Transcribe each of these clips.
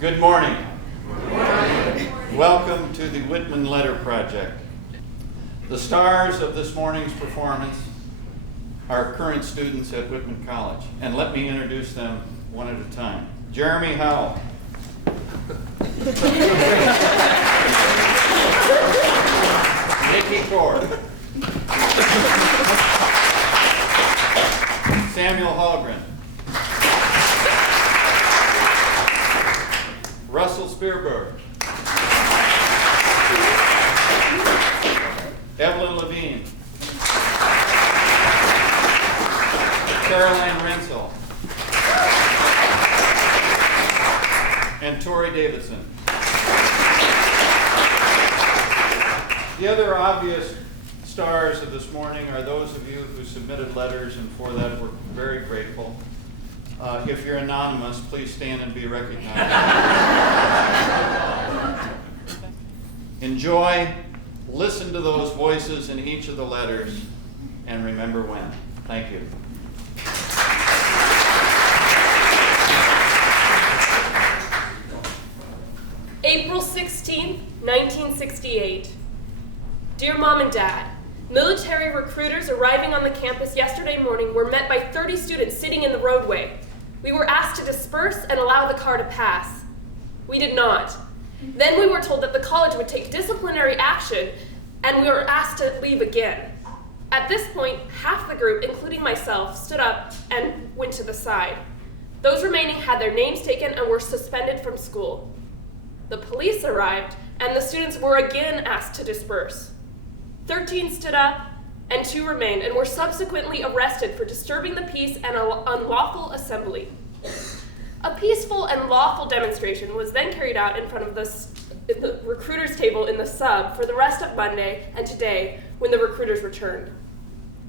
Good morning. Good morning. Welcome to the Whitman Letter Project. The stars of this morning's performance are current students at Whitman College, and let me introduce them one at a time. Jeremy Howell. Nikki Core. Samuel Hallgren. Russell Spearberg. Evelyn Levine. Caroline Rensel. And Tori Davidson. The other obvious stars of this morning are those of you who submitted letters, and for that we're very grateful. If you're anonymous, please stand and be recognized. Enjoy, listen to those voices in each of the letters, and remember when. Thank you. April 16th, 1968. Dear Mom and Dad, military recruiters arriving on the campus yesterday morning were met by 30 students sitting in the roadway. We were asked to disperse and allow the car to pass. We did not. Then we were told that the college would take disciplinary action, and we were asked to leave again. At this point, half the group, including myself, stood up and went to the side. Those remaining had their names taken and were suspended from school. The police arrived, and the students were again asked to disperse. 13 stood up, and 2 remained, and were subsequently arrested for disturbing the peace and unlawful assembly. A peaceful and lawful demonstration was then carried out in front of the recruiters' table in the sub for the rest of Monday and today when the recruiters returned.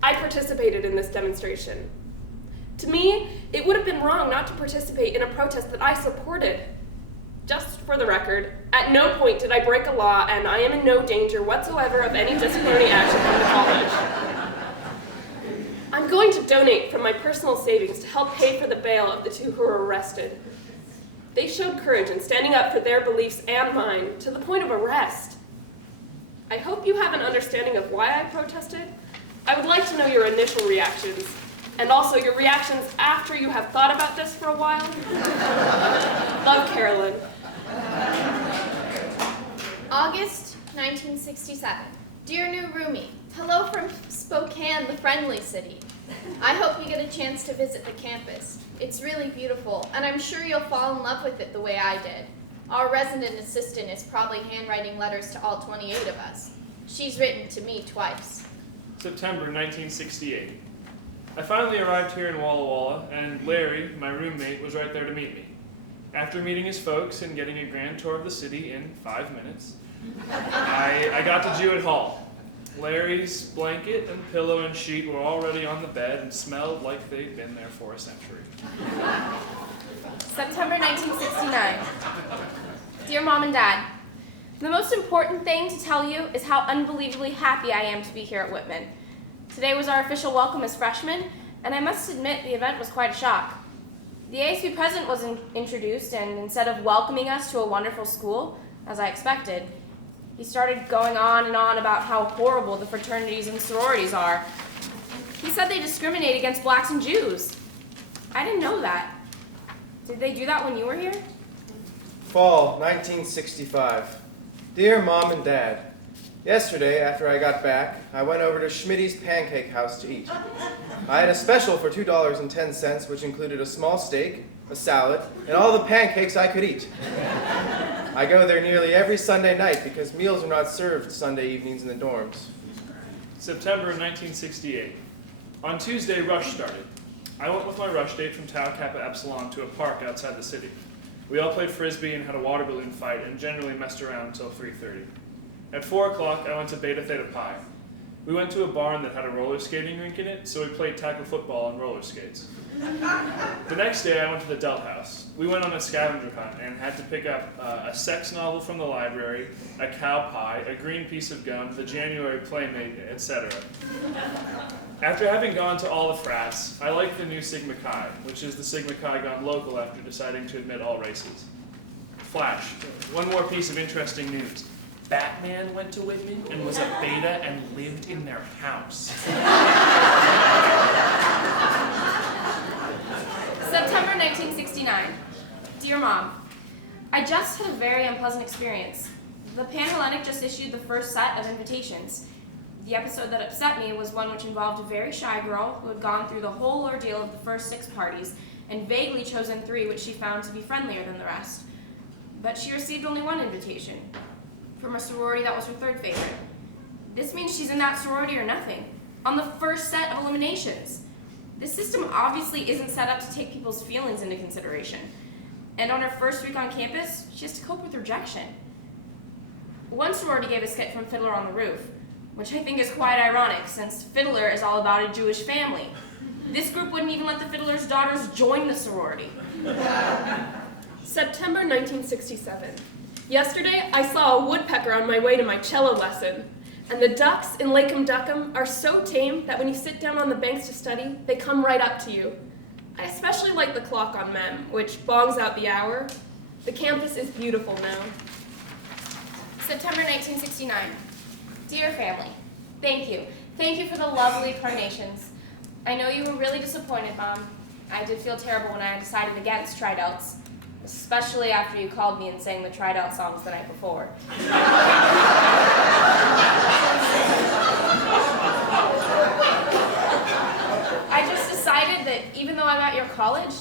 I participated in this demonstration. To me, it would have been wrong not to participate in a protest that I supported. Just for the record, at no point did I break a law, and I am in no danger whatsoever of any disciplinary action from the college. I'm going to donate from my personal savings to help pay for the bail of the 2 who were arrested. They showed courage in standing up for their beliefs and mine to the point of arrest. I hope you have an understanding of why I protested. I would like to know your initial reactions, and also your reactions after you have thought about this for a while. Love, Carolyn. August 1967. Dear new roomie, hello from Spokane, the friendly city. I hope you get a chance to visit the campus. It's really beautiful, and I'm sure you'll fall in love with it the way I did. Our resident assistant is probably handwriting letters to all 28 of us. She's written to me twice. September 1968. I finally arrived here in Walla Walla, and Larry, my roommate, was right there to meet me. After meeting his folks and getting a grand tour of the city in 5 minutes, I got to Jewett Hall. Larry's blanket and pillow and sheet were already on the bed and smelled like they'd been there for a century. September 1969. Dear Mom and Dad, the most important thing to tell you is how unbelievably happy I am to be here at Whitman. Today was our official welcome as freshmen, and I must admit the event was quite a shock. The ASB president was introduced, and instead of welcoming us to a wonderful school, as I expected, he started going on and on about how horrible the fraternities and sororities are. He said they discriminate against blacks and Jews. I didn't know that. Did they do that when you were here? Fall 1965. Dear Mom and Dad, yesterday after I got back, I went over to Schmitty's Pancake House to eat. I had a special for $2.10, which included a small steak, a salad, and all the pancakes I could eat. I go there nearly every Sunday night because meals are not served Sunday evenings in the dorms. September 1968. On Tuesday, rush started. I went with my rush date from Tau Kappa Epsilon to a park outside the city. We all played frisbee and had a water balloon fight and generally messed around until 3:30. At 4 o'clock, I went to Beta Theta Pi. We went to a barn that had a roller skating rink in it, so we played tackle football on roller skates. The next day, I went to the Delt House. We went on a scavenger hunt and had to pick up a sex novel from the library, a cow pie, a green piece of gum, the January Playmate, etc. After having gone to all the frats, I liked the new Sigma Chi, which is the Sigma Chi gone local after deciding to admit all races. Flash, one more piece of interesting news. Batman went to Whitman and was a beta and lived in their house. September 1969. Dear Mom, I just had a very unpleasant experience. The Panhellenic just issued the first set of invitations. The episode that upset me was one which involved a very shy girl who had gone through the whole ordeal of the first 6 parties and vaguely chosen 3 which she found to be friendlier than the rest. But she received only 1 invitation, from a sorority that was her 3rd favorite. This means she's in that sorority or nothing, on the first set of eliminations. This system obviously isn't set up to take people's feelings into consideration. And on her first week on campus, she has to cope with rejection. One sorority gave a skit from Fiddler on the Roof, which I think is quite ironic, since Fiddler is all about a Jewish family. This group wouldn't even let the Fiddler's daughters join the sorority. September 1967. Yesterday, I saw a woodpecker on my way to my cello lesson. And the ducks in Lake'em Duckham are so tame that when you sit down on the banks to study, they come right up to you. I especially like the clock on Mem, which bongs out the hour. The campus is beautiful now. September 1969. Dear family, thank you. Thank you for the lovely carnations. I know you were really disappointed, Mom. I did feel terrible when I decided against tryouts, especially after you called me and sang the tryout songs the night before. I just decided that even though I'm at your college,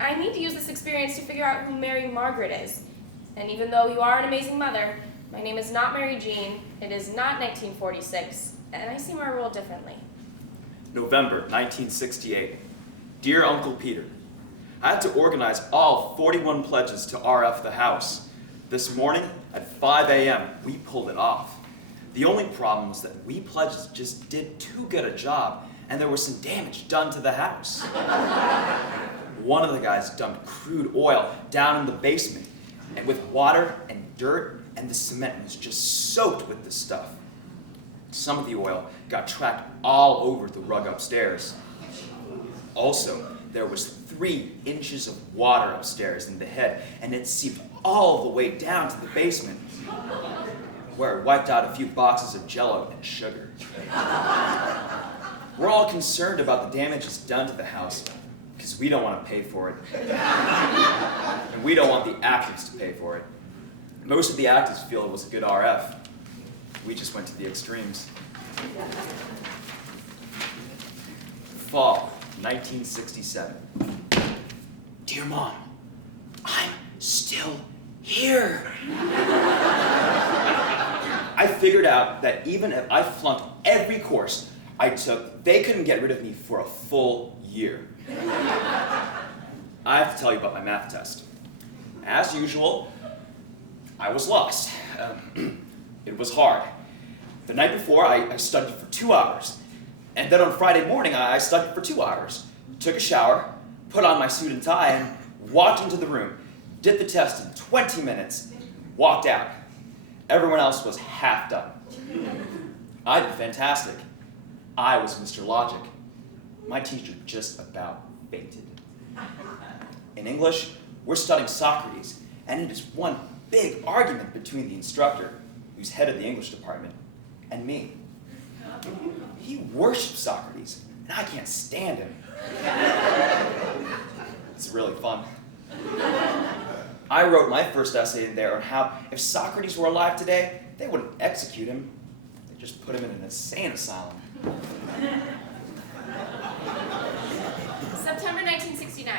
I need to use this experience to figure out who Mary Margaret is. And even though you are an amazing mother, my name is not Mary Jean, it is not 1946, and I see my role differently. November 1968. Dear Uncle Peter, I had to organize all 41 pledges to RF the house. This morning at 5 a.m., we pulled it off. The only problem was that we pledges just did too good a job, and there was some damage done to the house. One of the guys dumped crude oil down in the basement, and with water and dirt, and the cement was just soaked with this stuff. Some of the oil got tracked all over the rug upstairs. Also, there was 3 inches of water upstairs in the head, and it seeped all the way down to the basement, where it wiped out a few boxes of Jell-O and sugar. We're all concerned about the damages done to the house, because we don't want to pay for it. And we don't want the actives to pay for it. Most of the actives feel it was a good RF. We just went to the extremes. Fall, 1967. Dear Mom, I'm still here. I figured out that even if I flunked every course I took, they couldn't get rid of me for a full year. I have to tell you about my math test. As usual, I was lost. It was hard. The night before, I studied for 2 hours. And then on Friday morning, I studied for 2 hours. Took a shower, put on my suit and tie, and walked into the room. Did the test in 20 minutes. Walked out. Everyone else was half done. I did fantastic. I was Mr. Logic. My teacher just about fainted. In English, we're studying Socrates, and it is one big argument between the instructor, who's head of the English department, and me. He worships Socrates, and I can't stand him. It's really fun. I wrote my first essay in there on how if Socrates were alive today, they wouldn't execute him. They'd just put him in an insane asylum. September 1969.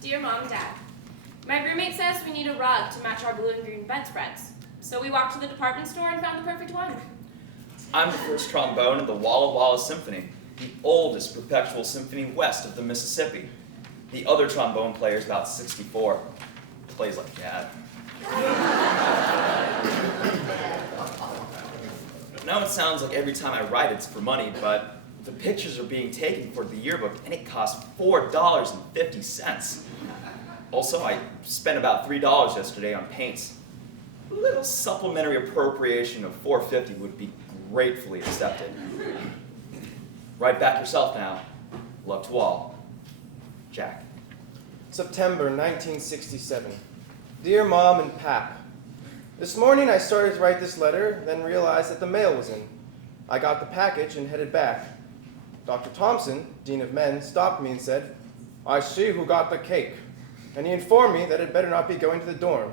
Dear Mom and Dad, my roommate says we need a rug to match our blue and green bedspreads. So we walked to the department store and found the perfect one. I'm the first trombone in the Walla Walla Symphony, the oldest perpetual symphony west of the Mississippi. The other trombone player is about 64. Plays like Dad. Now it sounds like every time I write it's for money, but the pictures are being taken for the yearbook and it costs $4.50. Also, I spent about $3 yesterday on paints. A little supplementary appropriation of $4.50 would be gratefully accepted. Write back yourself now. Love to all. Jack. September 1967. Dear Mom and Pap, this morning I started to write this letter, then realized that the mail was in. I got the package and headed back. Dr. Thompson, Dean of Men, stopped me and said, "I see who got the cake." And he informed me that it better not be going to the dorm.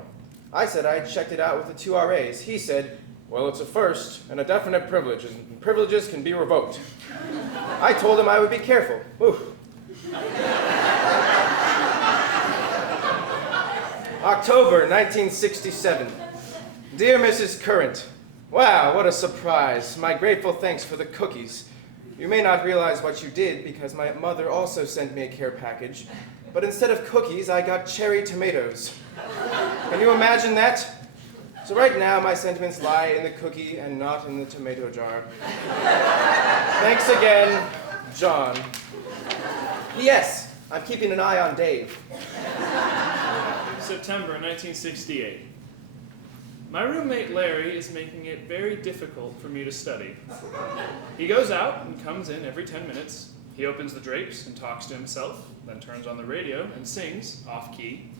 I said I had checked it out with the 2 RAs. He said, "Well, it's a first and a definite privilege, and privileges can be revoked." I told him I would be careful. Whew. October 1967. Dear Mrs. Current, wow, what a surprise. My grateful thanks for the cookies. You may not realize what you did because my mother also sent me a care package, but instead of cookies, I got cherry tomatoes. Can you imagine that? So right now, my sentiments lie in the cookie and not in the tomato jar. Thanks again, John. P.S. I'm keeping an eye on Dave. September 1968. My roommate Larry is making it very difficult for me to study. He goes out and comes in every 10 minutes. He opens the drapes and talks to himself, then turns on the radio and sings, off-key.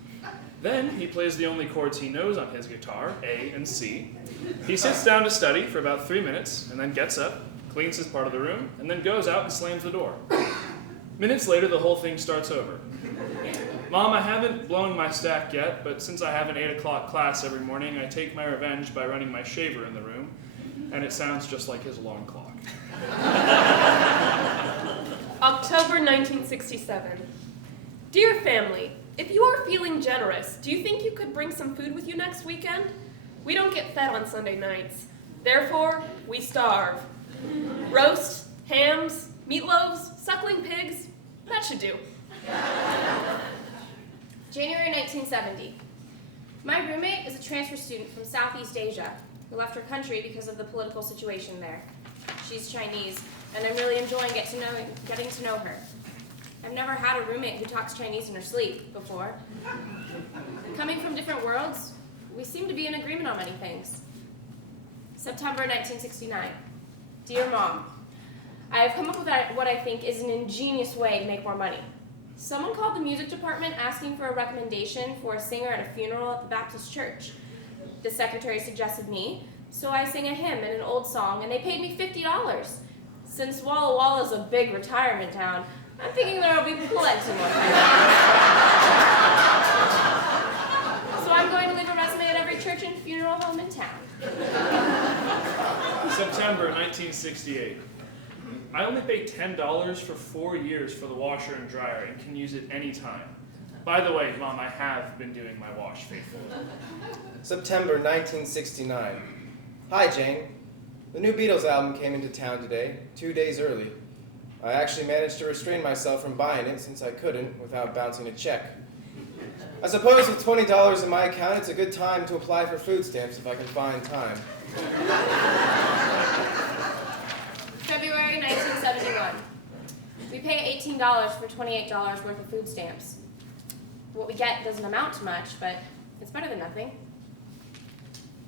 Then he plays the only chords he knows on his guitar, A and C. He sits down to study for about 3 minutes and then gets up, cleans his part of the room, and then goes out and slams the door. Minutes later, the whole thing starts over. Mom, I haven't blown my stack yet, but since I have an 8 o'clock class every morning, I take my revenge by running my shaver in the room, and it sounds just like his alarm clock. October 1967. Dear family, if you are feeling generous, do you think you could bring some food with you next weekend? We don't get fed on Sunday nights. Therefore, we starve. Roast, hams, meatloaves, suckling pigs, that should do. January 1970. My roommate is a transfer student from Southeast Asia who left her country because of the political situation there. She's Chinese, and I'm really enjoying getting to know her. I've never had a roommate who talks Chinese in her sleep before. Coming from different worlds, we seem to be in agreement on many things. September 1969. Dear Mom, I have come up with what I think is an ingenious way to make more money. Someone called the music department asking for a recommendation for a singer at a funeral at the Baptist church. The secretary suggested me, so I sang a hymn and an old song, and they paid me $50. Since Walla Walla is a big retirement town, I'm thinking there will be plenty more time. So I'm going to leave a resume at every church and funeral home in town. September 1968. I only pay $10 for 4 years for the washer and dryer and can use it anytime. By the way, Mom, I have been doing my wash faithfully. September 1969. Hi, Jane. The new Beatles album came into town today, 2 days early. I actually managed to restrain myself from buying it since I couldn't without bouncing a check. I suppose with $20 in my account, it's a good time to apply for food stamps if I can find time. February 1971. We pay $18 for $28 worth of food stamps. What we get doesn't amount to much, but it's better than nothing.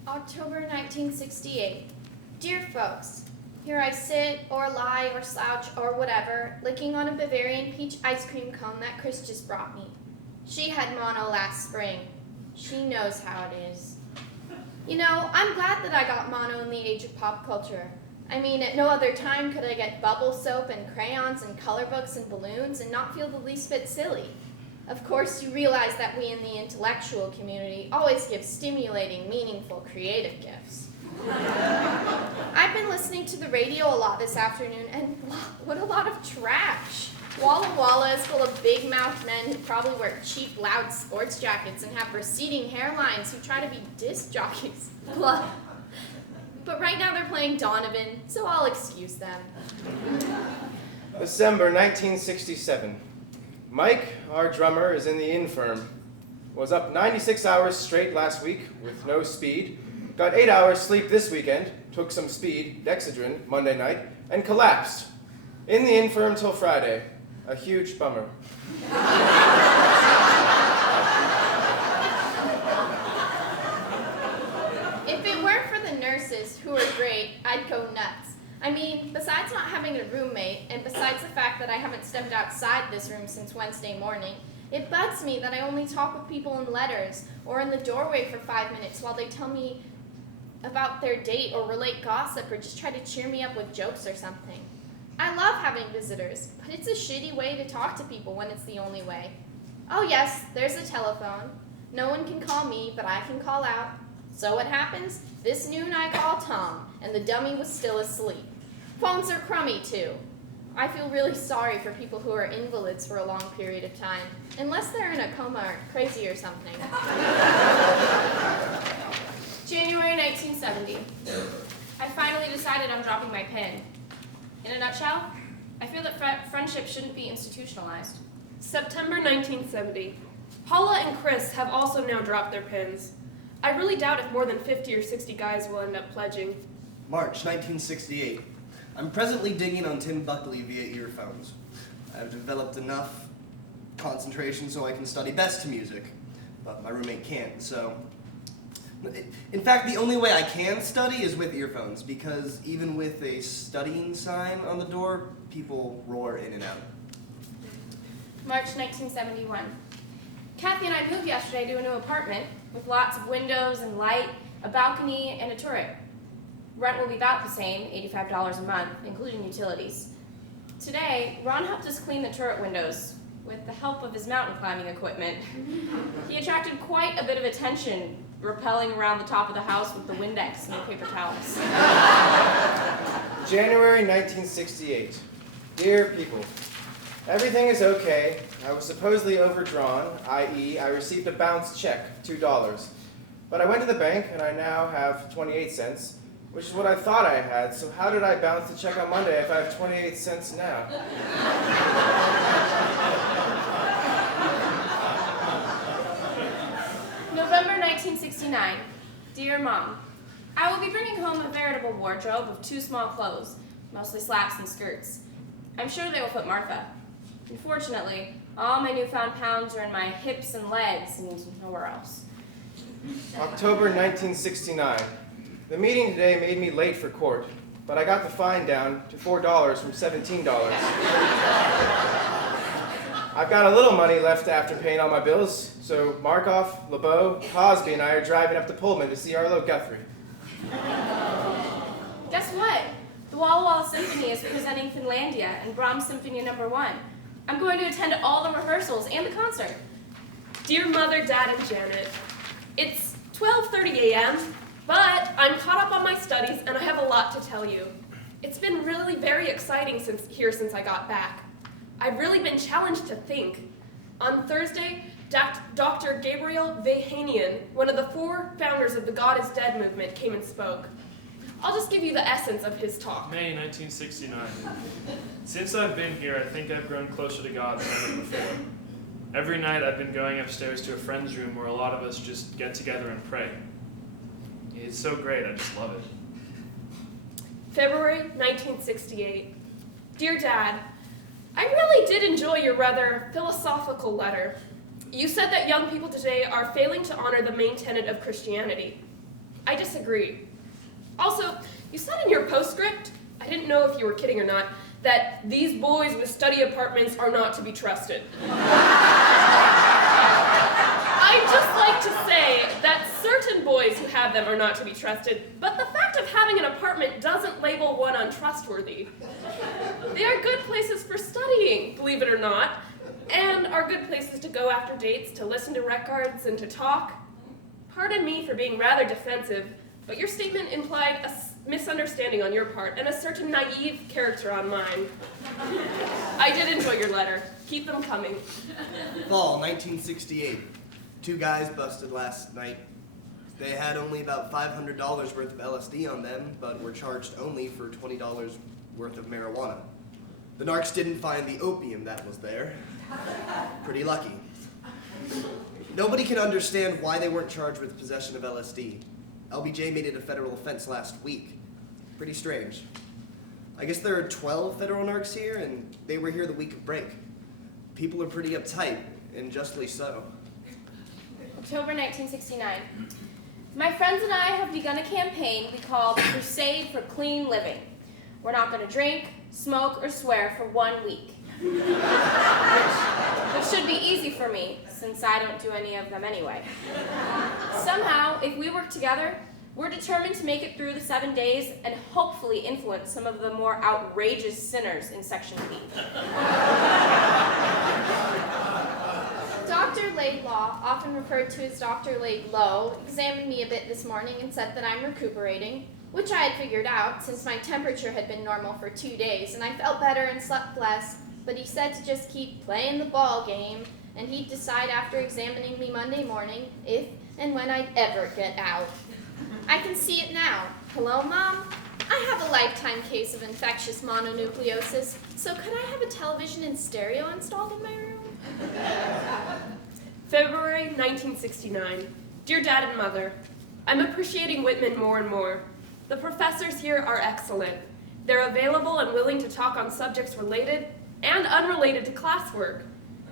October 1968. Dear folks, here I sit, or lie, or slouch, or whatever, licking on a Bavarian peach ice cream cone that Chris just brought me. She had mono last spring. She knows how it is. You know, I'm glad that I got mono in the age of pop culture. I mean, at no other time could I get bubble soap and crayons and color books and balloons and not feel the least bit silly. Of course, you realize that we in the intellectual community always give stimulating, meaningful, creative gifts. I've been listening to the radio a lot this afternoon, and what a lot of trash. Walla Walla is full of big-mouthed men who probably wear cheap, loud sports jackets and have receding hairlines who try to be disc jockeys. Blah. But right now they're playing Donovan, so I'll excuse them. December 1967. Mike, our drummer, is in the infirm. Was up 96 hours straight last week with no speed. Got 8 hours sleep this weekend. Took some speed, Dexedrine, Monday night, and collapsed. In the infirm till Friday. A huge bummer. If it weren't for the nurses, who are great, I'd go nuts. I mean, besides not having a roommate, and besides the fact that I haven't stepped outside this room since Wednesday morning, It bugs me that I only talk with people in letters or in the doorway for 5 minutes while they tell me about their date or relate gossip or just try to cheer me up with jokes or something. I love having visitors, but it's a shitty way to talk to people when it's the only way. Oh yes, there's a telephone. No one can call me, but I can call out. So what happens? This noon I call Tom, and the dummy was still asleep. Phones are crummy too. I feel really sorry for people who are invalids for a long period of time, unless they're in a coma or crazy or something. January 1970. I finally decided I'm dropping my pen. In a nutshell, I feel that friendship shouldn't be institutionalized. September 1970. Paula and Chris have also now dropped their pins. I really doubt if more than 50 or 60 guys will end up pledging. March 1968. I'm presently digging on Tim Buckley via earphones. I've developed enough concentration so I can study best to music, but my roommate can't, so... In fact, the only way I can study is with earphones, because even with a studying sign on the door, people roar in and out. March 1971. Kathy and I moved yesterday to a new apartment with lots of windows and light, a balcony, and a turret. Rent will be about the same, $85 a month, including utilities. Today, Ron helped us clean the turret windows with the help of his mountain climbing equipment. He attracted quite a bit of attention, rappelling around the top of the house with the Windex and the paper towels. January 1968. Dear people, everything is okay. I was supposedly overdrawn, i.e. I received a bounce check, $2. But I went to the bank and I now have 28 cents, which is what I thought I had, so how did I bounce the check on Monday if I have 28 cents now? November 1969. Dear Mom, I will be bringing home a veritable wardrobe of 2 small clothes, mostly slacks and skirts. I'm sure they will fit Martha. Unfortunately, all my newfound pounds are in my hips and legs and nowhere else. October 1969. The meeting today made me late for court, but I got the fine down to $4 from $17. I've got a little money left after paying all my bills, so Markoff, LeBeau, Cosby, and I are driving up to Pullman to see Arlo Guthrie. Guess what? The Walla Walla Symphony is presenting Finlandia and Brahms Symphony No. 1. I'm going to attend all the rehearsals and the concert. Dear Mother, Dad, and Janet, it's 12:30 a.m., but I'm caught up on my studies and I have a lot to tell you. It's been really very exciting since I got back. I've really been challenged to think. On Thursday, Dr. Gabriel Vahanian, one of the 4 founders of the God is Dead movement, came and spoke. I'll just give you the essence of his talk. May 1969. Since I've been here, I think I've grown closer to God than ever before. Every night I've been going upstairs to a friend's room where a lot of us just get together and pray. It's so great, I just love it. February 1968. Dear Dad, I really did enjoy your rather philosophical letter. You said that young people today are failing to honor the main tenet of Christianity. I disagree. Also, you said in your postscript, I didn't know if you were kidding or not, that these boys with study apartments are not to be trusted. I'd just like to say that certain boys who have them are not to be trusted, but the fact of having an apartment doesn't label one untrustworthy. They are good places for studying, believe it or not, and are good places to go after dates, to listen to records, and to talk. Pardon me for being rather defensive, but your statement implied a misunderstanding on your part and a certain naive character on mine. I did enjoy your letter. Keep them coming. Fall 1968. 2 guys busted last night. They had only about $500 worth of LSD on them, but were charged only for $20 worth of marijuana. The narcs didn't find the opium that was there. Pretty lucky. Nobody can understand why they weren't charged with possession of LSD. LBJ made it a federal offense last week. Pretty strange. I guess there are 12 federal narcs here, and they were here the week of break. People are pretty uptight, and justly so. October 1969. My friends and I have begun a campaign we call the Crusade for Clean Living. We're not going to drink, smoke, or swear for 1 week. Which should be easy for me, since I don't do any of them anyway. Somehow, if we work together, we're determined to make it through the 7 days and hopefully influence some of the more outrageous sinners in Section B. Dr. Laidlaw, often referred to as Dr. Laidlow, examined me a bit this morning and said that I'm recuperating, which I had figured out since my temperature had been normal for 2 days and I felt better and slept less, but he said to just keep playing the ball game and he'd decide after examining me Monday morning if and when I'd ever get out. I can see it now. Hello, Mom? I have a lifetime case of infectious mononucleosis, so could I have a television in stereo installed in my room? February 1969. Dear Dad and Mother, I'm appreciating Whitman more and more. The professors here are excellent. They're available and willing to talk on subjects related and unrelated to classwork.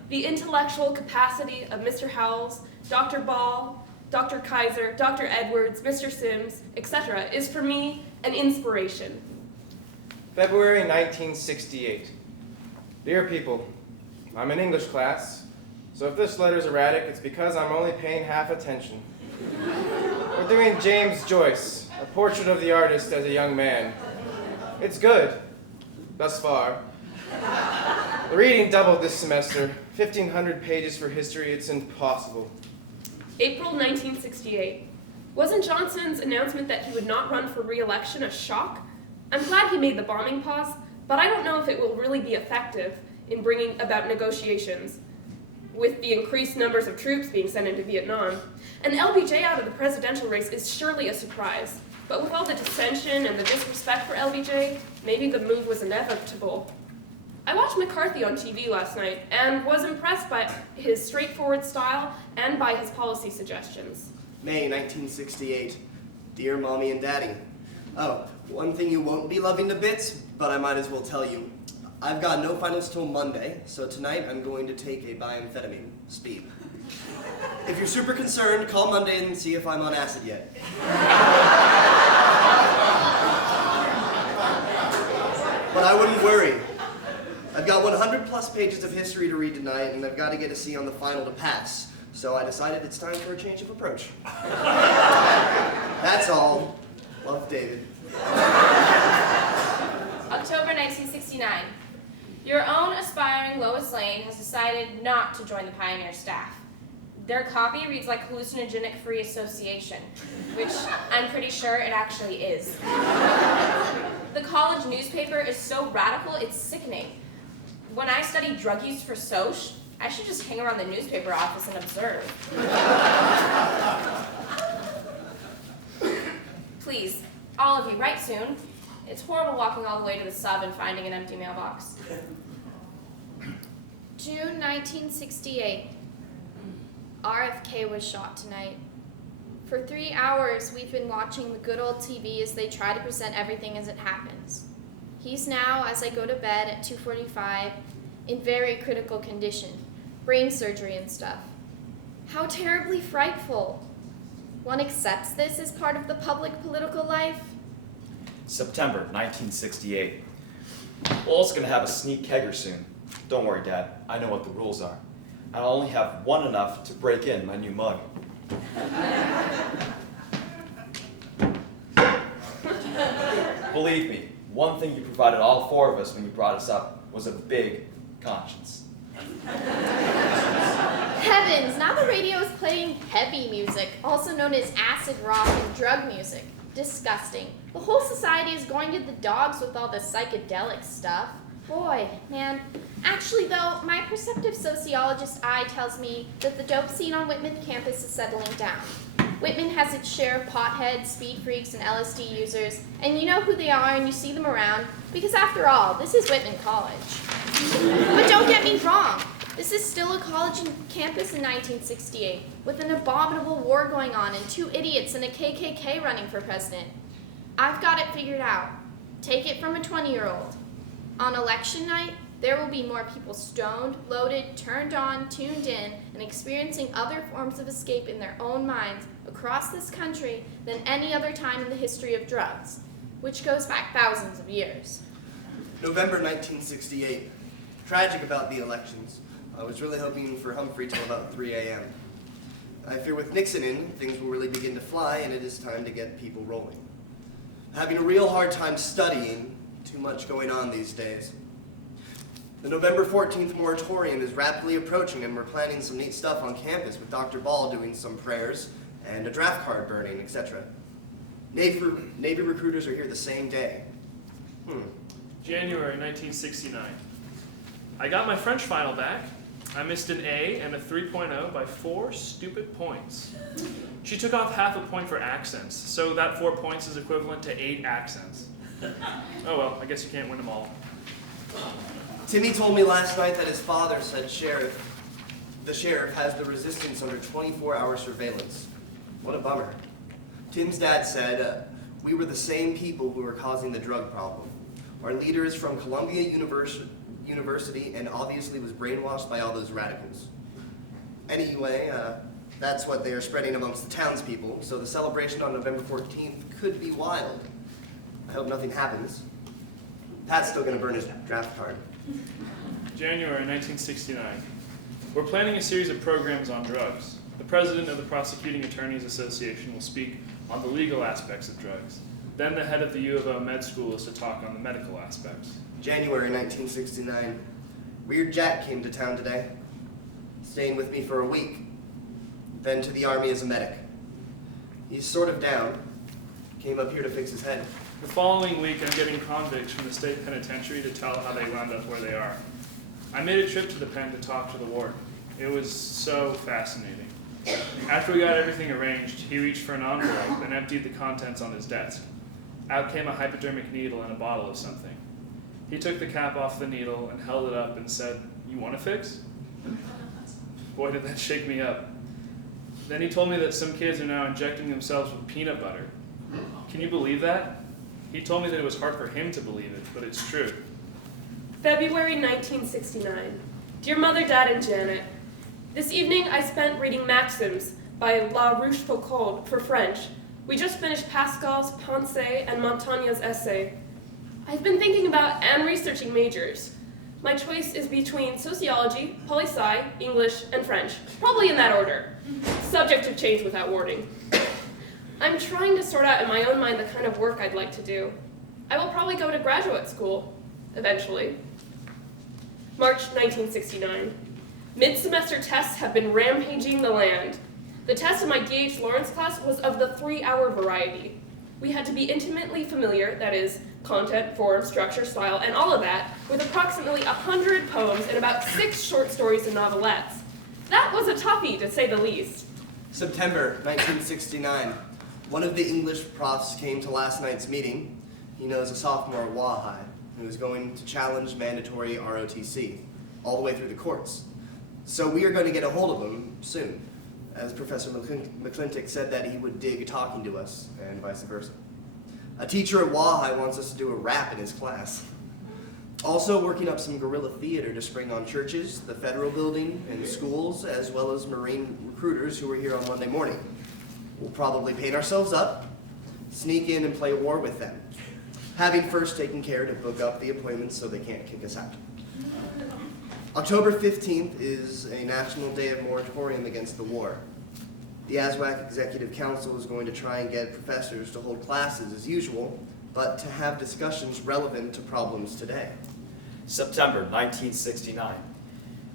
The intellectual capacity of Mr. Howells, Dr. Ball, Dr. Kaiser, Dr. Edwards, Mr. Sims, etc. is for me an inspiration. February 1968. Dear people, I'm in English class, so if this letter's erratic, it's because I'm only paying half attention. We're doing James Joyce, a portrait of the artist as a young man. It's good, thus far. The reading doubled this semester. 1,500 pages for history, it's impossible. April 1968. Wasn't Johnson's announcement that he would not run for re-election a shock? I'm glad he made the bombing pause, but I don't know if it will really be effective in bringing about negotiations. With the increased numbers of troops being sent into Vietnam, an LBJ out of the presidential race is surely a surprise. But with all the dissension and the disrespect for LBJ, maybe the move was inevitable. I watched McCarthy on TV last night and was impressed by his straightforward style and by his policy suggestions. May 1968. Dear Mommy and Daddy. Oh, one thing you won't be loving to bits, but I might as well tell you. I've got no finals till Monday, so tonight I'm going to take a bioamphetamine, speed. If you're super concerned, call Monday and see if I'm on acid yet. But I wouldn't worry. I've got 100 plus pages of history to read tonight, and I've got to get a C on the final to pass. So I decided it's time for a change of approach. That's all. Love, David. October 1969. Your own aspiring Lois Lane has decided not to join the Pioneer staff. Their copy reads like hallucinogenic-free association, which I'm pretty sure it actually is. The college newspaper is so radical, it's sickening. When I study drug use for Soc, I should just hang around the newspaper office and observe. Please, all of you, write soon. It's horrible walking all the way to the sub and finding an empty mailbox. June 1968. RFK was shot tonight. For 3 hours, we've been watching the good old TV as they try to present everything as it happens. He's now, as I go to bed at 2:45, in very critical condition, brain surgery and stuff. How terribly frightful. One accepts this as part of the public political life. September 1968. Lowell's gonna have a sneak kegger soon. Don't worry, Dad. I know what the rules are. I'll only have one enough to break in my new mug. Believe me, one thing you provided all four of us when you brought us up was a big conscience. Heavens, now the radio is playing heavy music, also known as acid rock and drug music. Disgusting. The whole society is going to the dogs with all the psychedelic stuff. Boy, man. Actually, though, my perceptive sociologist eye tells me that the dope scene on Whitman campus is settling down. Whitman has its share of potheads, speed freaks, and LSD users, and you know who they are and you see them around, because after all, this is Whitman College. But don't get me wrong. This is still a college campus in 1968, with an abominable war going on and 2 idiots and a KKK running for president. I've got it figured out. Take it from a 20-year-old. On election night, there will be more people stoned, loaded, turned on, tuned in, and experiencing other forms of escape in their own minds across this country than any other time in the history of drugs, which goes back thousands of years. November 1968. Tragic about the elections. I was really hoping for Humphrey till about 3 a.m. I fear with Nixon in, things will really begin to fly, and it is time to get people rolling. Having a real hard time studying, too much going on these days. The November 14th moratorium is rapidly approaching, and we're planning some neat stuff on campus with Dr. Ball doing some prayers and a draft card burning, etc. Navy recruiters are here the same day. January 1969. I got my French final back. I missed an A and a 3.0 by 4 stupid points. She took off half a point for accents, so that 4 points is equivalent to 8 accents. Oh well, I guess you can't win them all. Timmy told me last night that his father said the sheriff has the resistance under 24-hour surveillance. What a bummer. Tim's dad said, we were the same people who were causing the drug problem. Our leader is from Columbia University and obviously was brainwashed by all those radicals. Anyway, that's what they are spreading amongst the townspeople, so the celebration on November 14th could be wild. I hope nothing happens. Pat's still going to burn his draft card. January 1969. We're planning a series of programs on drugs. The president of the Prosecuting Attorneys Association will speak on the legal aspects of drugs. Then the head of the U of O Med School is to talk on the medical aspects. January 1969. Weird Jack came to town today, staying with me for a week, then to the Army as a medic. He's sort of down, came up here to fix his head. The following week, I'm getting convicts from the state penitentiary to tell how they wound up where they are. I made a trip to the pen to talk to the warden. It was so fascinating. After we got everything arranged, he reached for an envelope and emptied the contents on his desk. Out came a hypodermic needle and a bottle of something. He took the cap off the needle and held it up and said, "You want to fix?" Boy, did that shake me up. Then he told me that some kids are now injecting themselves with peanut butter. Can you believe that? He told me that it was hard for him to believe it, but it's true. February 1969. Dear Mother, Dad, and Janet, this evening I spent reading Maxims by La Rochefoucauld for French. We just finished Pascal's Pensée and Montaigne's essay. I've been thinking about and researching majors. My choice is between sociology, poli-sci, English, and French, probably in that order. Subject to change without warning. I'm trying to sort out in my own mind the kind of work I'd like to do. I will probably go to graduate school, eventually. March 1969. Mid-semester tests have been rampaging the land. The test in my D.H. Lawrence class was of the 3-hour variety. We had to be intimately familiar, that is, content, form, structure, style, and all of that, with approximately 100 poems and about 6 short stories and novelettes. That was a toughie, to say the least. September 1969. One of the English profs came to last night's meeting. He knows a sophomore at Wahai who is going to challenge mandatory ROTC all the way through the courts. So we are going to get a hold of him soon, as Professor McClintock said that he would dig talking to us, and vice versa. A teacher at Wahai wants us to do a rap in his class. Also working up some guerrilla theater to spring on churches, the federal building, and schools, as well as Marine recruiters who are here on Monday morning. We'll probably paint ourselves up, sneak in and play war with them, having first taken care to book up the appointments so they can't kick us out. October 15th is a national day of moratorium against the war. The ASWAC Executive Council is going to try and get professors to hold classes as usual, but to have discussions relevant to problems today. September 1969.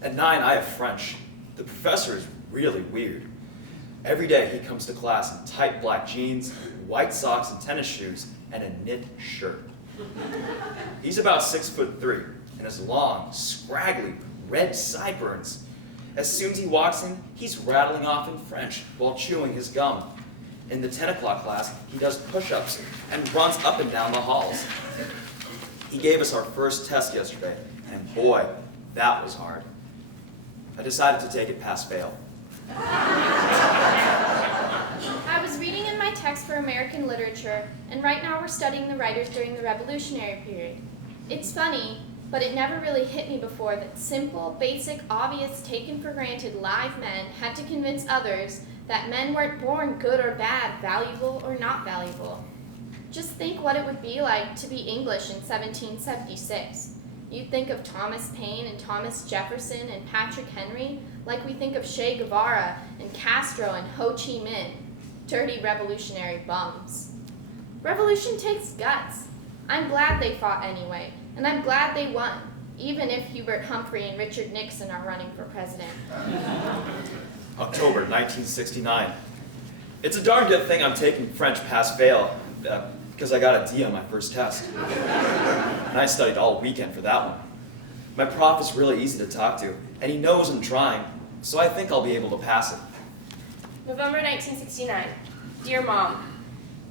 At 9, I have French. The professor is really weird. Every day he comes to class in tight black jeans, white socks and tennis shoes, and a knit shirt. He's about 6'3" and has long, scraggly, red sideburns. As soon as he walks in, he's rattling off in French while chewing his gum. In the 10 o'clock class, he does push-ups and runs up and down the halls. He gave us our first test yesterday, and boy, that was hard. I decided to take it pass-fail. I was reading in my text for American literature, and right now we're studying the writers during the Revolutionary period. It's funny, but it never really hit me before that simple, basic, obvious, taken-for-granted live men had to convince others that men weren't born good or bad, valuable or not valuable. Just think what it would be like to be English in 1776. You'd think of Thomas Paine and Thomas Jefferson and Patrick Henry like we think of Che Guevara and Castro and Ho Chi Minh, dirty revolutionary bums. Revolution takes guts. I'm glad they fought anyway, and I'm glad they won, even if Hubert Humphrey and Richard Nixon are running for president. October 1969. It's a darn good thing I'm taking French pass-fail, because I got a D on my first test. And I studied all weekend for that one. My prof is really easy to talk to, and he knows I'm trying, so I think I'll be able to pass it. November 1969. Dear Mom,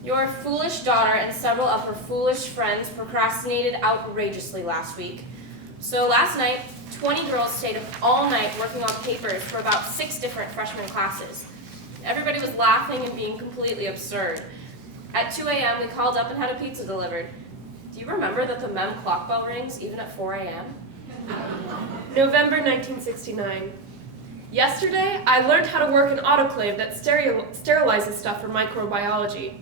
your foolish daughter and several of her foolish friends procrastinated outrageously last week. So last night, 20 girls stayed up all night working on papers for about 6 different freshman classes. Everybody was laughing and being completely absurd. At 2 a.m., we called up and had a pizza delivered. Do you remember that the MEM clock bell rings even at 4 a.m.? November 1969. Yesterday, I learned how to work an autoclave that sterilizes stuff for microbiology.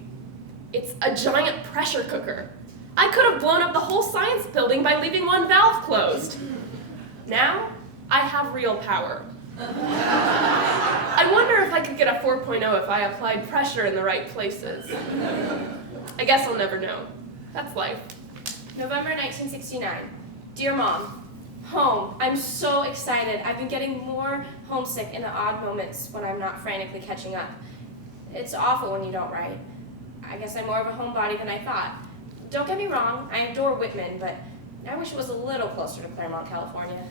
It's a giant pressure cooker. I could have blown up the whole science building by leaving one valve closed. Now, I have real power. I wonder if I could get a 4.0 if I applied pressure in the right places. I guess I'll never know. That's life. November 1969. Dear Mom, home. I'm so excited. I've been getting more homesick in the odd moments when I'm not frantically catching up. It's awful when you don't write. I guess I'm more of a homebody than I thought. Don't get me wrong, I adore Whitman, but I wish it was a little closer to Claremont, California.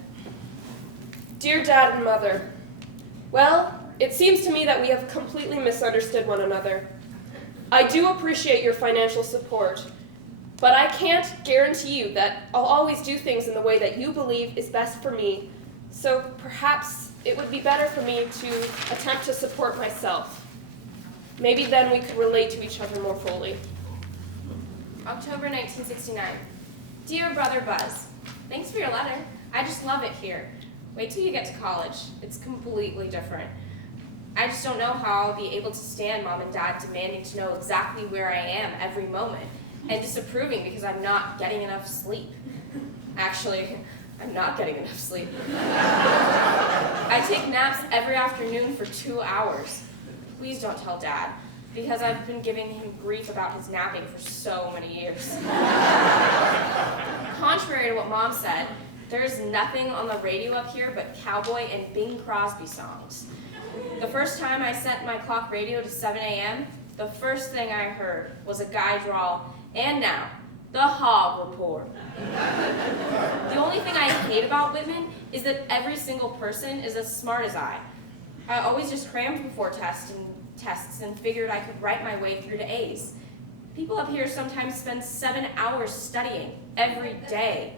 Dear Dad and Mother, well, it seems to me that we have completely misunderstood one another. I do appreciate your financial support, but I can't guarantee you that I'll always do things in the way that you believe is best for me, so perhaps it would be better for me to attempt to support myself. Maybe then we could relate to each other more fully. October 1969. Dear Brother Buzz, thanks for your letter. I just love it here. Wait till you get to college. It's completely different. I just don't know how I'll be able to stand Mom and Dad demanding to know exactly where I am every moment and disapproving because I'm not getting enough sleep. Actually, I'm not getting enough sleep. I take naps every afternoon for 2 hours. Please don't tell Dad, because I've been giving him grief about his napping for so many years. Contrary to what Mom said, there's nothing on the radio up here but cowboy and Bing Crosby songs. The first time I set my clock radio to 7 a.m., the first thing I heard was a guy drawl, "And now, the Hog Report." The only thing I hate about Whitman is that every single person is as smart as I. I always just crammed before tests and figured I could write my way through to A's. People up here sometimes spend 7 hours studying every day.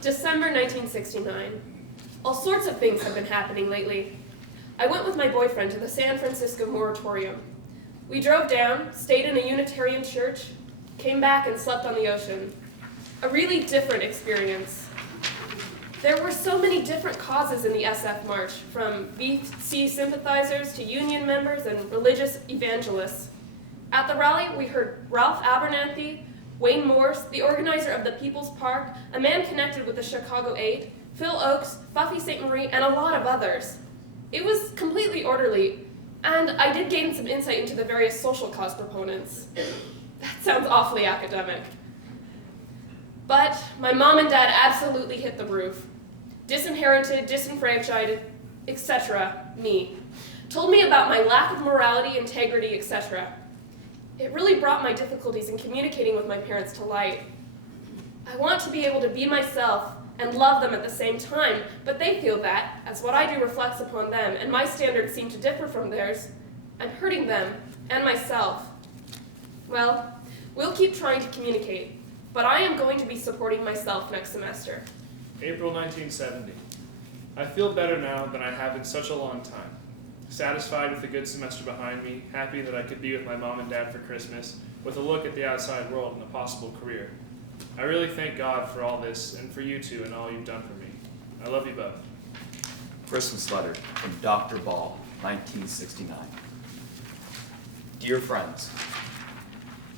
December 1969. All sorts of things have been happening lately. I went with my boyfriend to the San Francisco Moratorium. We drove down, stayed in a Unitarian church, came back and slept on the ocean. A really different experience. There were so many different causes in the SF March, from VC sympathizers to union members and religious evangelists. At the rally, we heard Ralph Abernathy, Wayne Morse, the organizer of the People's Park, a man connected with the Chicago 8, Phil Oakes, Buffy St. Marie, and a lot of others. It was completely orderly, and I did gain some insight into the various social cause proponents. That sounds awfully academic. But my mom and dad absolutely hit the roof. Disinherited, disenfranchised, etc., me. Told me about my lack of morality, integrity, etc. It really brought my difficulties in communicating with my parents to light. I want to be able to be myself and love them at the same time, but they feel that, as what I do reflects upon them, and my standards seem to differ from theirs, I'm hurting them and myself. Well, we'll keep trying to communicate, but I am going to be supporting myself next semester. April 1970. I feel better now than I have in such a long time. Satisfied with a good semester behind me, happy that I could be with my mom and dad for Christmas, with a look at the outside world and a possible career. I really thank God for all this and for you two and all you've done for me. I love you both. Christmas letter from Dr. Ball, 1969. Dear friends,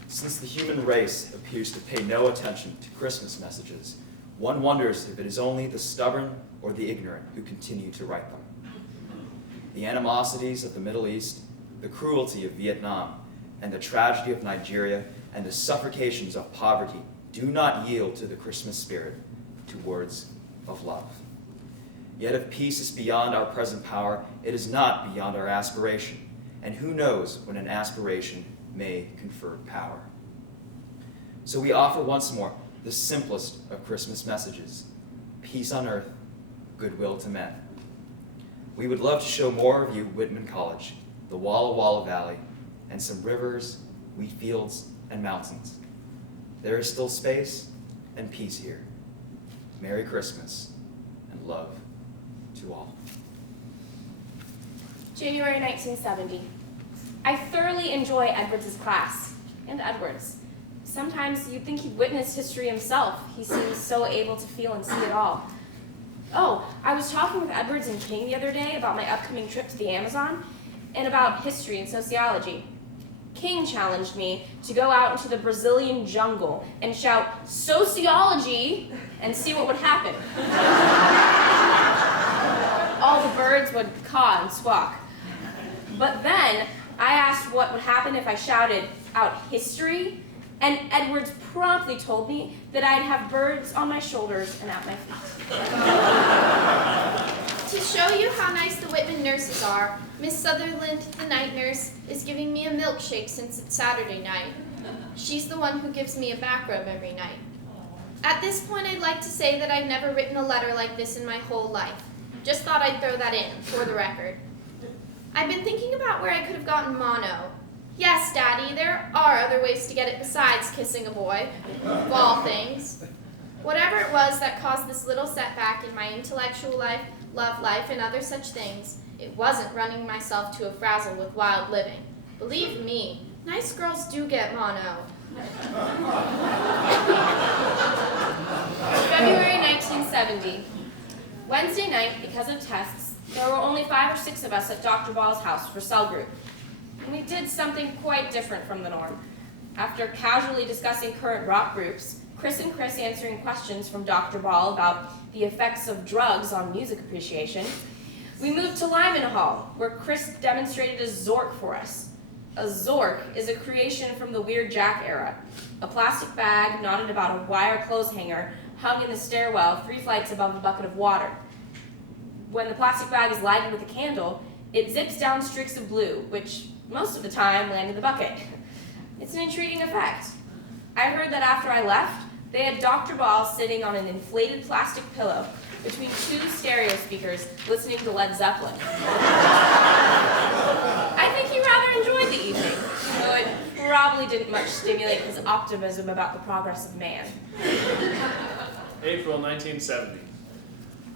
since the human race appears to pay no attention to Christmas messages, One wonders if it is only the stubborn or the ignorant who continue to write them. The animosities of the Middle East, the cruelty of Vietnam, and the tragedy of Nigeria, and the suffocations of poverty do not yield to the Christmas spirit, to words of love. Yet if peace is beyond our present power, it is not beyond our aspiration, and who knows when an aspiration may confer power. So we offer once more the simplest of Christmas messages: peace on earth, goodwill to men. We would love to show more of you Whitman College, the Walla Walla Valley, and some rivers, wheat fields, and mountains. There is still space and peace here. Merry Christmas and love to all. January 1970. I thoroughly enjoy Edwards' class, and Edwards. Sometimes you'd think he'd witnessed history himself. He seems so able to feel and see it all. Oh, I was talking with Edwards and King the other day about my upcoming trip to the Amazon and about history and sociology. King challenged me to go out into the Brazilian jungle and shout, "Sociology," and see what would happen. All the birds would caw and squawk. But then I asked what would happen if I shouted out history, and Edwards promptly told me that I'd have birds on my shoulders and at my feet. To show you how nice the Whitman nurses are, Miss Sutherland, the night nurse, is giving me a milkshake since it's Saturday night. She's the one who gives me a back rub every night. At this point, I'd like to say that I've never written a letter like this in my whole life. Just thought I'd throw that in, for the record. I've been thinking about where I could have gotten mono. Yes, Daddy, there are other ways to get it besides kissing a boy, of all things. Whatever it was that caused this little setback in my intellectual life, love life, and other such things, it wasn't running myself to a frazzle with wild living. Believe me, nice girls do get mono. February 1970. Wednesday night, because of tests, there were only 5 or 6 of us at Dr. Ball's house for cell group. And we did something quite different from the norm. After casually discussing current rock groups, Chris and Chris answering questions from Dr. Ball about the effects of drugs on music appreciation, we moved to Lyman Hall, where Chris demonstrated a Zork for us. A Zork is a creation from the Weird Jack era, a plastic bag knotted about a wire clothes hanger hung in the stairwell 3 flights above a bucket of water. When the plastic bag is lighted with a candle, it zips down streaks of blue, which most of the time land in the bucket. It's an intriguing effect. I heard that after I left, they had Dr. Ball sitting on an inflated plastic pillow between 2 stereo speakers listening to Led Zeppelin. I think he rather enjoyed the evening, though it probably didn't much stimulate his optimism about the progress of man. April 1970.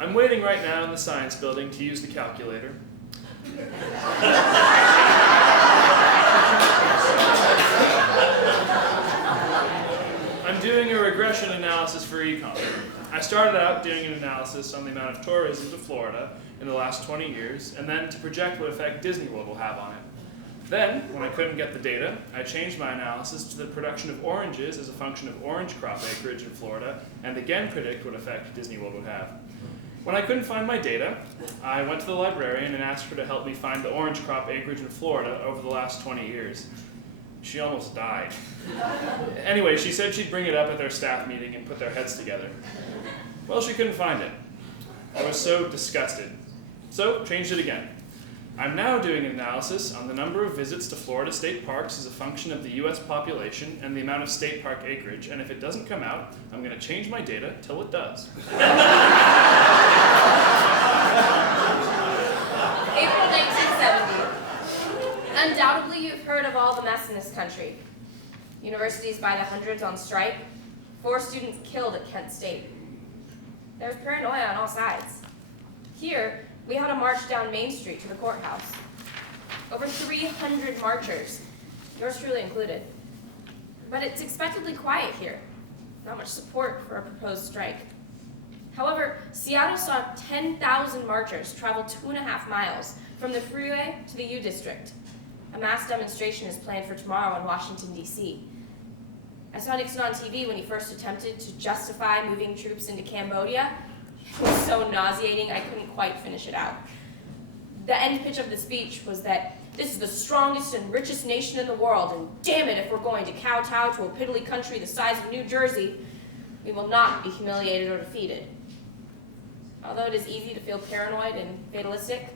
I'm waiting right now in the science building to use the calculator. I'm doing a regression analysis for econ. I started out doing an analysis on the amount of tourism to Florida in the last 20 years, and then to project what effect Disney World will have on it. Then, when I couldn't get the data, I changed my analysis to the production of oranges as a function of orange crop acreage in Florida, and again predict what effect Disney World would have. When I couldn't find my data, I went to the librarian and asked her to help me find the orange crop acreage in Florida over the last 20 years. She almost died. Anyway, she said she'd bring it up at their staff meeting and put their heads together. Well, she couldn't find it. I was so disgusted. So, changed it again. I'm now doing an analysis on the number of visits to Florida state parks as a function of the US population and the amount of state park acreage, and if it doesn't come out, I'm going to change my data till it does. April 1970. Undoubtedly, you've heard of all the mess in this country. Universities by the hundreds on strike, 4 students killed at Kent State. There's paranoia on all sides. Here, we had a march down Main Street to the courthouse. Over 300 marchers, yours truly included. But it's expectedly quiet here. Not much support for a proposed strike. However, Seattle saw 10,000 marchers travel 2.5 miles from the freeway to the U District. A mass demonstration is planned for tomorrow in Washington, D.C. I saw Nixon on TV when he first attempted to justify moving troops into Cambodia. It was so nauseating, I couldn't quite finish it out. The end pitch of the speech was that this is the strongest and richest nation in the world, and damn it if we're going to kowtow to a piddly country the size of New Jersey, we will not be humiliated or defeated. Although it is easy to feel paranoid and fatalistic,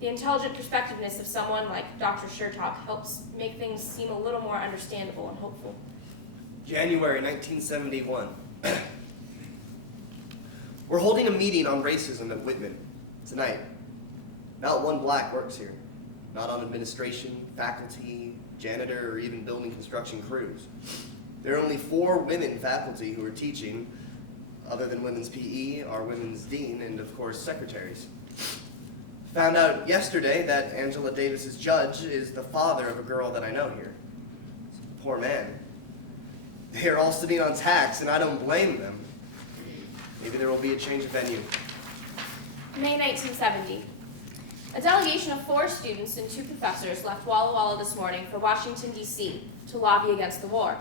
the intelligent perspectiveness of someone like Dr. Shertock helps make things seem a little more understandable and hopeful. January 1971. We're holding a meeting on racism at Whitman tonight. Not one black works here. Not on administration, faculty, janitor, or even building construction crews. There are only 4 women faculty who are teaching, other than women's PE, our women's dean, and of course secretaries. Found out yesterday that Angela Davis's judge is the father of a girl that I know here. Poor man. They are all sitting on tax, and I don't blame them. Maybe there will be a change of venue. May 1970. A delegation of 4 students and 2 professors left Walla Walla this morning for Washington, D.C. to lobby against the war.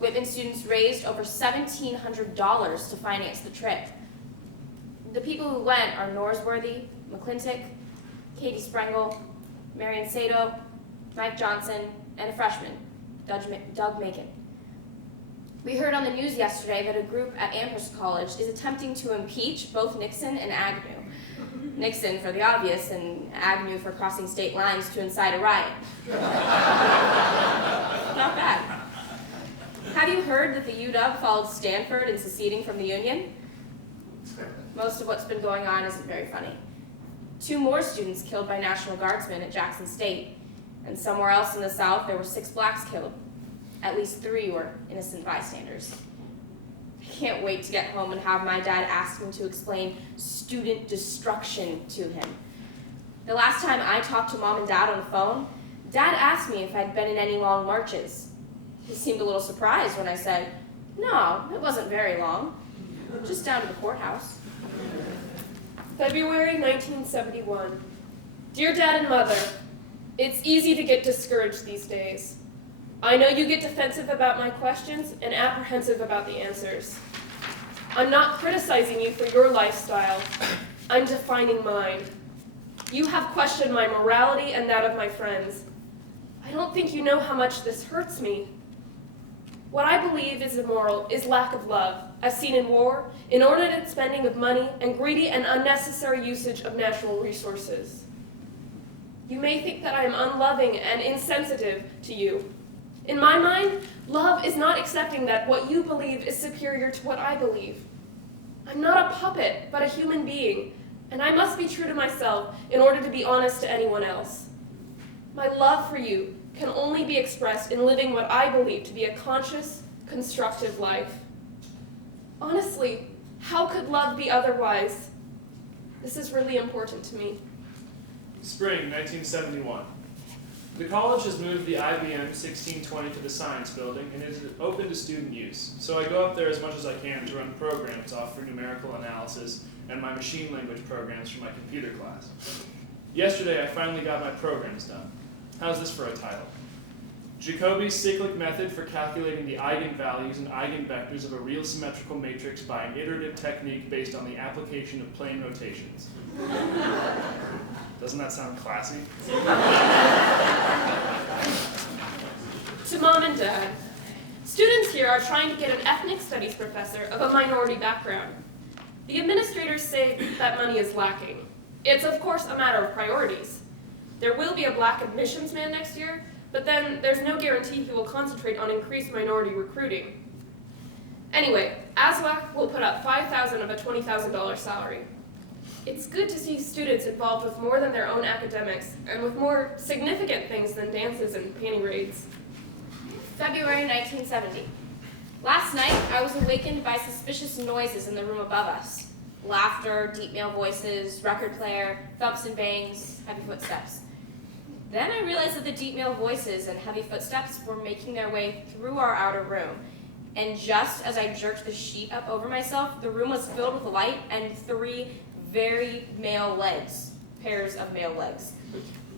Whitman students raised over $1,700 to finance the trip. The people who went are Norsworthy, McClintock, Katie Sprengel, Marion Sato, Mike Johnson, and a freshman, Doug Macon. We heard on the news yesterday that a group at Amherst College is attempting to impeach both Nixon and Agnew. Nixon for the obvious, and Agnew for crossing state lines to incite a riot. Not bad. Have you heard that the UW followed Stanford in seceding from the Union? Most of what's been going on isn't very funny. 2 more students killed by National Guardsmen at Jackson State, and somewhere else in the South there were 6 blacks killed. At least 3 were innocent bystanders. I can't wait to get home and have my dad ask me to explain student destruction to him. The last time I talked to Mom and Dad on the phone, Dad asked me if I'd been in any long marches. He seemed a little surprised when I said, no, it wasn't very long, just down to the courthouse. February 1971. Dear Dad and Mother, it's easy to get discouraged these days. I know you get defensive about my questions and apprehensive about the answers. I'm not criticizing you for your lifestyle. I'm defining mine. You have questioned my morality and that of my friends. I don't think you know how much this hurts me. What I believe is immoral is lack of love, as seen in war, inordinate spending of money, and greedy and unnecessary usage of natural resources. You may think that I am unloving and insensitive to you. In my mind, love is not accepting that what you believe is superior to what I believe. I'm not a puppet, but a human being, and I must be true to myself in order to be honest to anyone else. My love for you can only be expressed in living what I believe to be a conscious, constructive life. Honestly, how could love be otherwise? This is really important to me. Spring 1971. The college has moved the IBM 1620 to the Science Building and it is open to student use. So I go up there as much as I can to run programs off for numerical analysis and my machine language programs for my computer class. Yesterday I finally got my programs done. How's this for a title? Jacobi's cyclic method for calculating the eigenvalues and eigenvectors of a real symmetrical matrix by an iterative technique based on the application of plane rotations. Doesn't that sound classy? To Mom and Dad, students here are trying to get an ethnic studies professor of a minority background. The administrators say that money is lacking. It's of course a matter of priorities. There will be a black admissions man next year, but then there's no guarantee he will concentrate on increased minority recruiting. Anyway, ASWAC will put up $5,000 of a $20,000 salary. It's good to see students involved with more than their own academics and with more significant things than dances and panty raids. February 1970. Last night, I was awakened by suspicious noises in the room above us. Laughter, deep male voices, record player, thumps and bangs, heavy footsteps. Then I realized that the deep male voices and heavy footsteps were making their way through our outer room. And just as I jerked the sheet up over myself, the room was filled with light and 3 very male legs, pairs of male legs.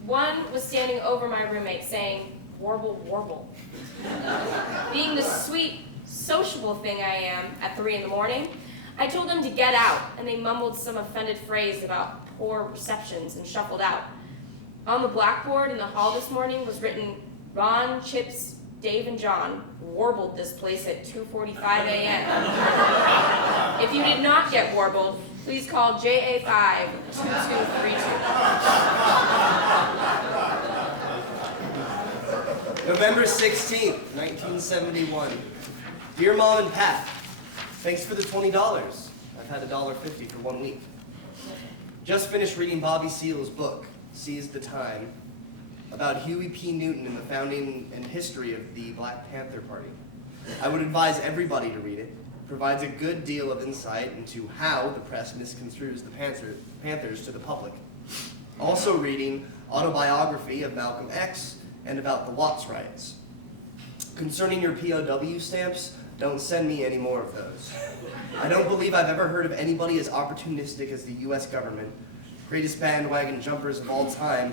One was standing over my roommate saying, warble, warble. Being the sweet, sociable thing I am at 3 in the morning, I told them to get out, and they mumbled some offended phrase about poor receptions and shuffled out. On the blackboard in the hall this morning was written, Ron, Chips, Dave, and John warbled this place at 2:45 a.m. If you did not get warbled, please call JA5 2232. November 16th, 1971. Dear Mom and Pat, thanks for the $20. I've had $1.50 for 1 week. Just finished reading Bobby Seale's book, Seize the Time, about Huey P. Newton and the founding and history of the Black Panther Party. I would advise everybody to read it. It provides a good deal of insight into how the press misconstrues the Panthers to the public. Also reading Autobiography of Malcolm X and about the Watts riots. Concerning your POW stamps, don't send me any more of those. I don't believe I've ever heard of anybody as opportunistic as the U.S. government. Greatest bandwagon jumpers of all time.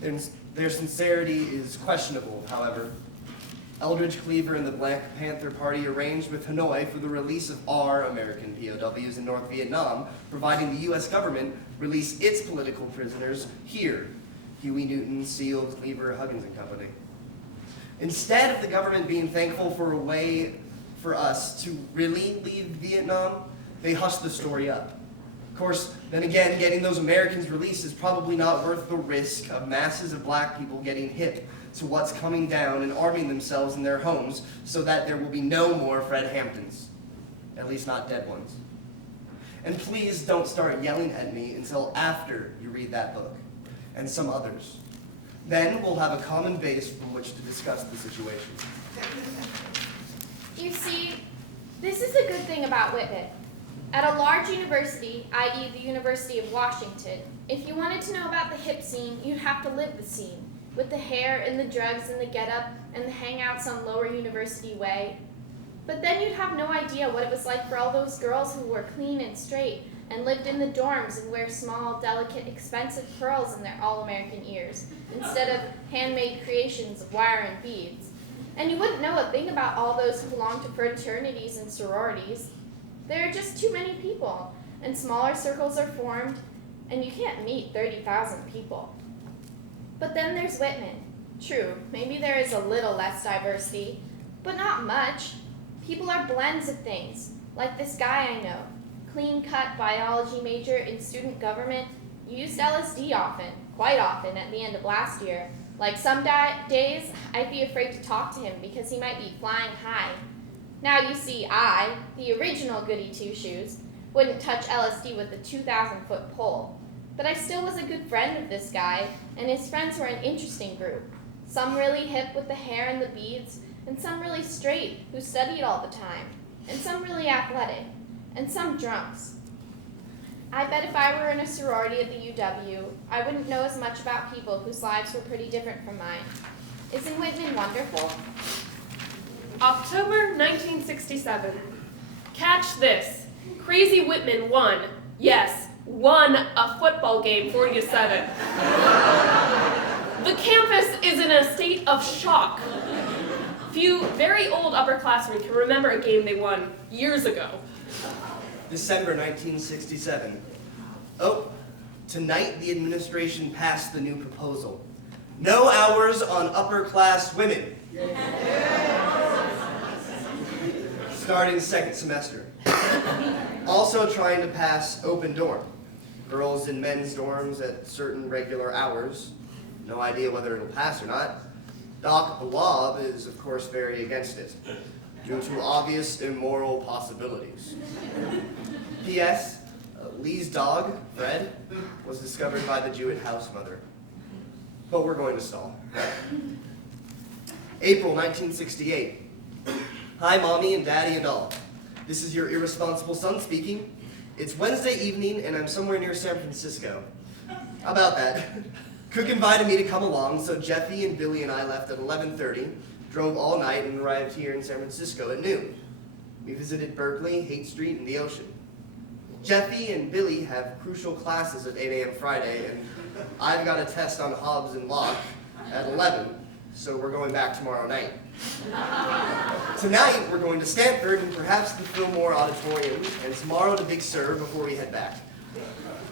Their sincerity is questionable, however. Eldridge Cleaver and the Black Panther Party arranged with Hanoi for the release of our American POWs in North Vietnam, providing the U.S. government release its political prisoners here. Huey Newton, Seal, Cleaver, Huggins and Company. Instead of the government being thankful for a way for us to really leave Vietnam, they hushed the story up. Of course, then again, getting those Americans released is probably not worth the risk of masses of black people getting hip to what's coming down and arming themselves in their homes so that there will be no more Fred Hamptons. At least not dead ones. And please don't start yelling at me until after you read that book, and some others. Then we'll have a common base from which to discuss the situation. You see, this is a good thing about Whitman. At a large university, i.e. the University of Washington, if you wanted to know about the hip scene, you'd have to live the scene, with the hair and the drugs and the get-up and the hangouts on Lower University Way. But then you'd have no idea what it was like for all those girls who were clean and straight and lived in the dorms and wear small, delicate, expensive pearls in their all-American ears, instead of handmade creations of wire and beads. And you wouldn't know a thing about all those who belong to fraternities and sororities. There are just too many people, and smaller circles are formed, and you can't meet 30,000 people. But then there's Whitman. True, maybe there is a little less diversity, but not much. People are blends of things, like this guy I know, clean-cut biology major in student government, used LSD often, quite often at the end of last year. Like some days, I'd be afraid to talk to him because he might be flying high. Now you see, I, the original goody two-shoes, wouldn't touch LSD with a 2,000-foot pole. But I still was a good friend of this guy, and his friends were an interesting group. Some really hip with the hair and the beads, and some really straight who studied all the time, and some really athletic, and some drunks. I bet if I were in a sorority at the UW, I wouldn't know as much about people whose lives were pretty different from mine. Isn't Whitman wonderful? October 1967. Catch this. Crazy Whitman won. Yes, won a football game 40-7. The campus is in a state of shock. Few very old upperclassmen can remember a game they won years ago. December 1967. Oh, tonight the administration passed the new proposal. No hours on upper-class women. Starting second semester. Also trying to pass open dorm. Girls in men's dorms at certain regular hours. No idea whether it'll pass or not. Doc Balab is, of course, very against it, due to obvious immoral possibilities. P.S. Lee's dog, Fred, was discovered by the Jewett house mother. But we're going to stall. April 1968. Hi, Mommy and Daddy and all. This is your irresponsible son speaking. It's Wednesday evening, and I'm somewhere near San Francisco. How about that? Cook invited me to come along, so Jeffy and Billy and I left at 11:30, drove all night, and arrived here in San Francisco at noon. We visited Berkeley, Haight Street, and the ocean. Jeffy and Billy have crucial classes at 8 a.m. Friday, and I've got a test on Hobbes and Locke at 11, so we're going back tomorrow night. Tonight, we're going to Stanford and perhaps the Fillmore Auditorium, and tomorrow to Big Sur before we head back.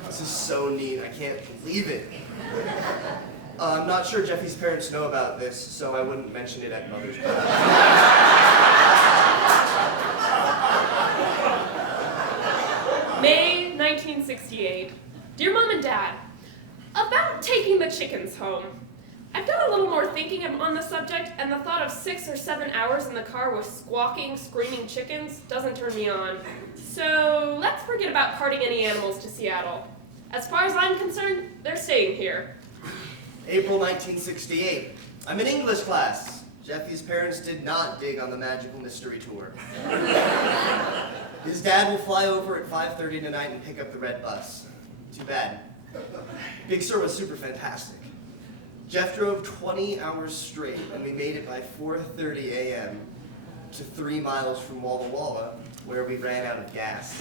This is so neat. I can't believe it. I'm not sure Jeffy's parents know about this, so I wouldn't mention it at Mother's Day. May 1968. Dear Mom and Dad, about taking the chickens home. I've done a little more thinking on the subject, and the thought of 6 or 7 hours in the car with squawking, screaming chickens doesn't turn me on. So let's forget about carting any animals to Seattle. As far as I'm concerned, they're staying here. April 1968. I'm in English class. Jeffy's parents did not dig on the magical mystery tour. His dad will fly over at 5:30 tonight and pick up the red bus. Too bad. Big Sur was super fantastic. Jeff drove 20 hours straight, and we made it by 4:30 a.m. to 3 miles from Walla Walla, where we ran out of gas.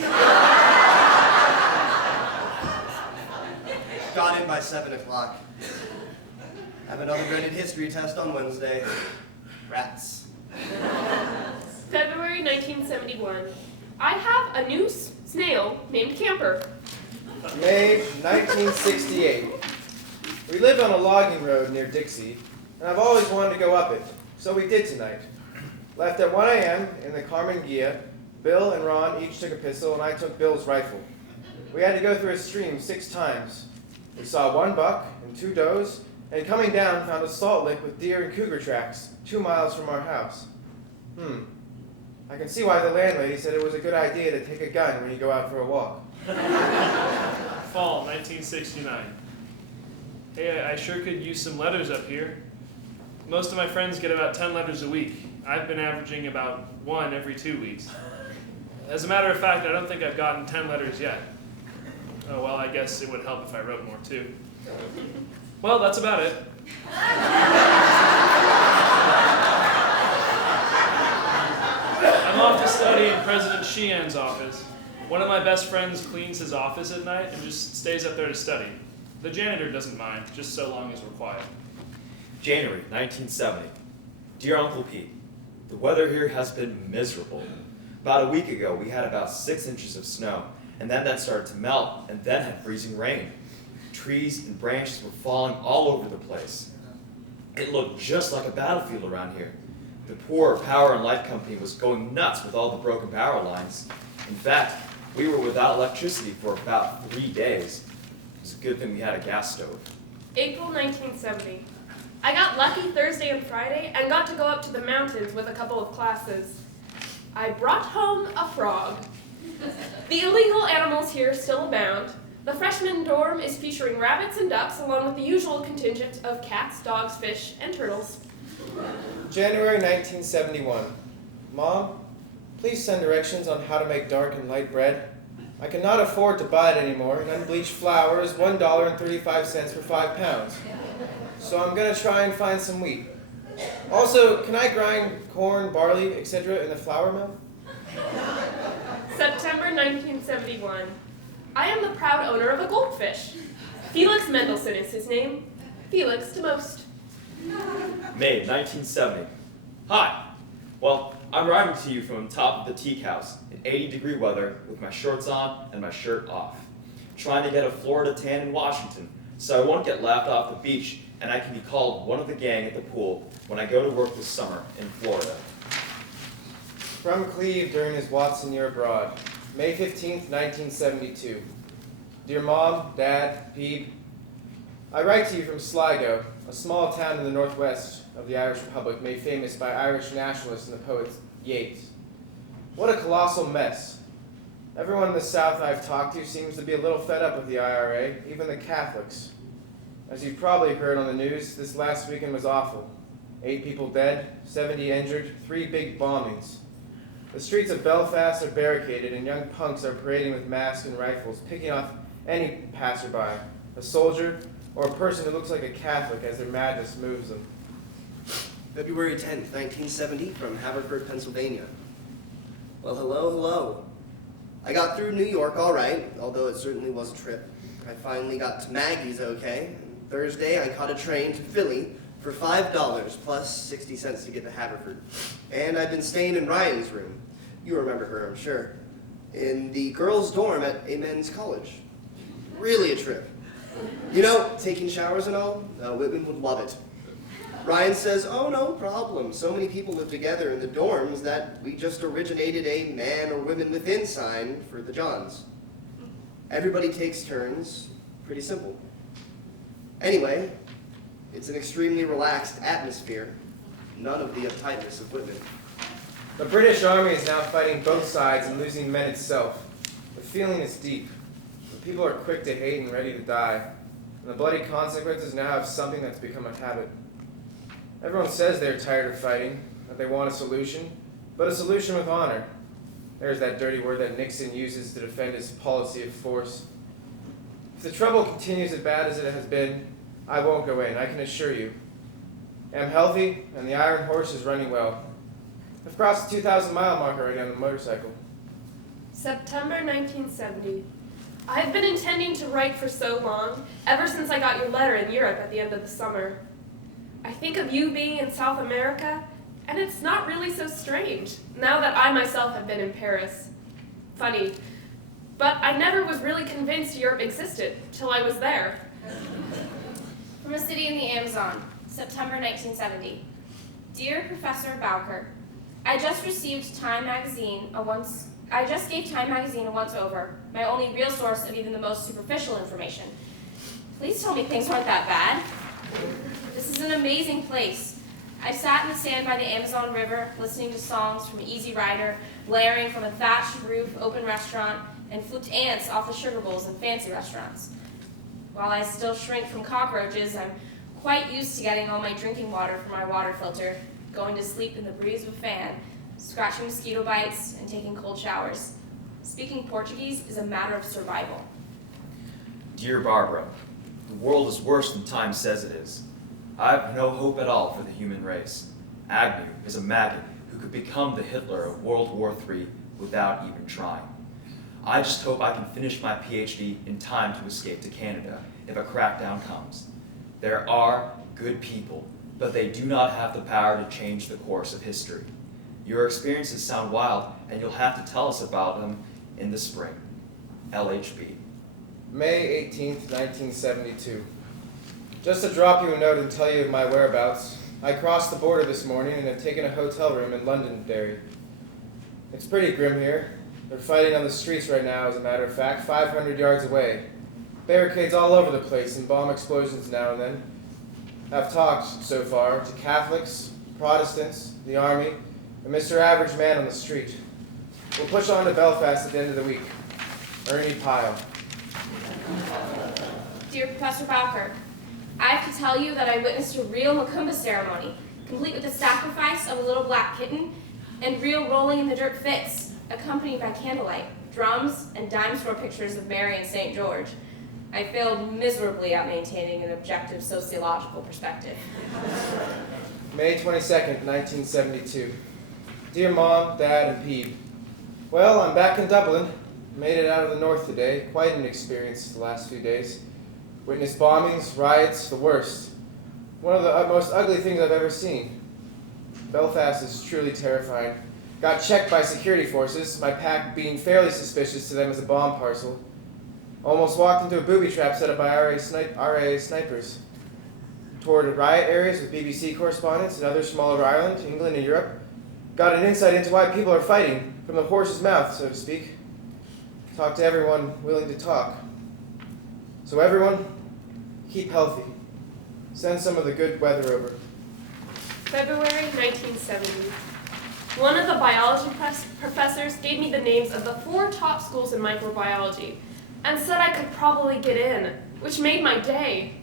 Got in by 7 o'clock. Have another graded history test on Wednesday. Rats. February 1971. I have a new snail named Camper. May 1968. We lived on a logging road near Dixie, and I've always wanted to go up it, so we did tonight. Left at 1 a.m. in the Carmen Gia, Bill and Ron each took a pistol, and I took Bill's rifle. We had to go through a stream 6 times. We saw 1 buck and 2 does, and coming down found a salt lick with deer and cougar tracks 2 miles from our house. I can see why the landlady said it was a good idea to take a gun when you go out for a walk. Fall 1969. Hey, I sure could use some letters up here. Most of my friends get about 10 letters a week. I've been averaging about 1 every 2 weeks. As a matter of fact, I don't think I've gotten 10 letters yet. Oh, well, I guess it would help if I wrote more, too. Well, that's about it. I'm off to study in President Sheehan's office. One of my best friends cleans his office at night and just stays up there to study. The janitor doesn't mind, just so long as we're quiet. January 1970. Dear Uncle Pete, the weather here has been miserable. About a week ago, we had about 6 inches of snow, and then that started to melt, and then had freezing rain. Trees and branches were falling all over the place. It looked just like a battlefield around here. The poor power and light company was going nuts with all the broken power lines. In fact, we were without electricity for about 3 days. It was a good thing we had a gas stove. April 1970. I got lucky Thursday and Friday and got to go up to the mountains with a couple of classes. I brought home a frog. The illegal animals here still abound. The freshman dorm is featuring rabbits and ducks along with the usual contingent of cats, dogs, fish, and turtles. January 1971. Mom, please send directions on how to make dark and light bread. I cannot afford to buy it anymore, and unbleached flour is $1.35 for 5 pounds. So I'm going to try and find some wheat. Also, can I grind corn, barley, etc. in the flour mill? September 1971. I am the proud owner of a goldfish. Felix Mendelssohn is his name. Felix to most. May 1970. Hi. Well, I'm writing to you from the top of the teak house in 80-degree weather with my shorts on and my shirt off. Trying to get a Florida tan in Washington so I won't get laughed off the beach and I can be called one of the gang at the pool when I go to work this summer in Florida. From Cleve during his Watson year abroad. May 15th, 1972. Dear Mom, Dad, Pete, I write to you from Sligo, a small town in the northwest of the Irish Republic made famous by Irish nationalists and the poet Yeats. What a colossal mess. Everyone in the South I've talked to seems to be a little fed up with the IRA, even the Catholics. As you've probably heard on the news, this last weekend was awful. 8 people dead, 70 injured, 3 big bombings. The streets of Belfast are barricaded and young punks are parading with masks and rifles, picking off any passerby, a soldier, or a person who looks like a Catholic as their madness moves them. February 10th, 1970, from Haverford, Pennsylvania. Well, hello. I got through New York all right, although it certainly was a trip. I finally got to Maggie's okay. Thursday, I caught a train to Philly, for $5 plus 60 cents to get to Haverford. And I've been staying in Ryan's room. You remember her, I'm sure. In the girls' dorm at a men's college. Really a trip. You know, taking showers and all, Whitman would love it. Ryan says, oh, no problem. So many people live together in the dorms that we just originated a man or women within sign for the Johns. Everybody takes turns. Pretty simple. Anyway, it's an extremely relaxed atmosphere. None of the uptightness of Whitman. The British Army is now fighting both sides and losing men itself. The feeling is deep. The people are quick to hate and ready to die. And the bloody consequences now have something that's become a habit. Everyone says they're tired of fighting, that they want a solution, but a solution with honor. There's that dirty word that Nixon uses to defend his policy of force. If the trouble continues as bad as it has been, I won't go in, I can assure you. I'm healthy, and the Iron Horse is running well. I've crossed the 2,000-mile mark already on the motorcycle. September 1970. I've been intending to write for so long, ever since I got your letter in Europe at the end of the summer. I think of you being in South America, and it's not really so strange, now that I myself have been in Paris. Funny, but I never was really convinced Europe existed till I was there. From a city in the Amazon, September 1970. Dear Professor Bowker, I just gave Time Magazine a once-over, my only real source of even the most superficial information. Please tell me things aren't that bad. This is an amazing place. I sat in the sand by the Amazon River, listening to songs from Easy Rider, blaring from a thatched roof open restaurant, and flipped ants off the sugar bowls in fancy restaurants. While I still shrink from cockroaches, I'm quite used to getting all my drinking water from my water filter, going to sleep in the breeze of a fan, scratching mosquito bites, and taking cold showers. Speaking Portuguese is a matter of survival. Dear Barbara, the world is worse than Time says it is. I have no hope at all for the human race. Agnew is a maggot who could become the Hitler of World War III without even trying. I just hope I can finish my PhD in time to escape to Canada if a crackdown comes. There are good people, but they do not have the power to change the course of history. Your experiences sound wild, and you'll have to tell us about them in the spring. LHB. May 18th, 1972. Just to drop you a note and tell you of my whereabouts, I crossed the border this morning and have taken a hotel room in Londonderry. It's pretty grim here. They're fighting on the streets right now, as a matter of fact, 500 yards away. Barricades all over the place and bomb explosions now and then. I've talked, so far, to Catholics, Protestants, the Army, and Mr. Average Man on the street. We'll push on to Belfast at the end of the week. Ernie Pyle. Dear Professor Bowker, I have to tell you that I witnessed a real Macumba ceremony, complete with the sacrifice of a little black kitten and real rolling in the dirt fits, accompanied by candlelight, drums, and dime store pictures of Mary and St. George. I failed miserably at maintaining an objective sociological perspective. May 22nd, 1972. Dear Mom, Dad, and Pete. Well, I'm back in Dublin. Made it out of the north today. Quite an experience the last few days. Witnessed bombings, riots, the worst. One of the most ugly things I've ever seen. Belfast is truly terrifying. Got checked by security forces, my pack being fairly suspicious to them as a bomb parcel. Almost walked into a booby trap set up by RA snipers. Toured riot areas with BBC correspondents and others from all over Ireland, England, and Europe. Got an insight into why people are fighting, from the horse's mouth, so to speak. Talked to everyone willing to talk. So everyone, keep healthy. Send some of the good weather over. February 1970. One of the biology professors gave me the names of the 4 top schools in microbiology and said I could probably get in, which made my day.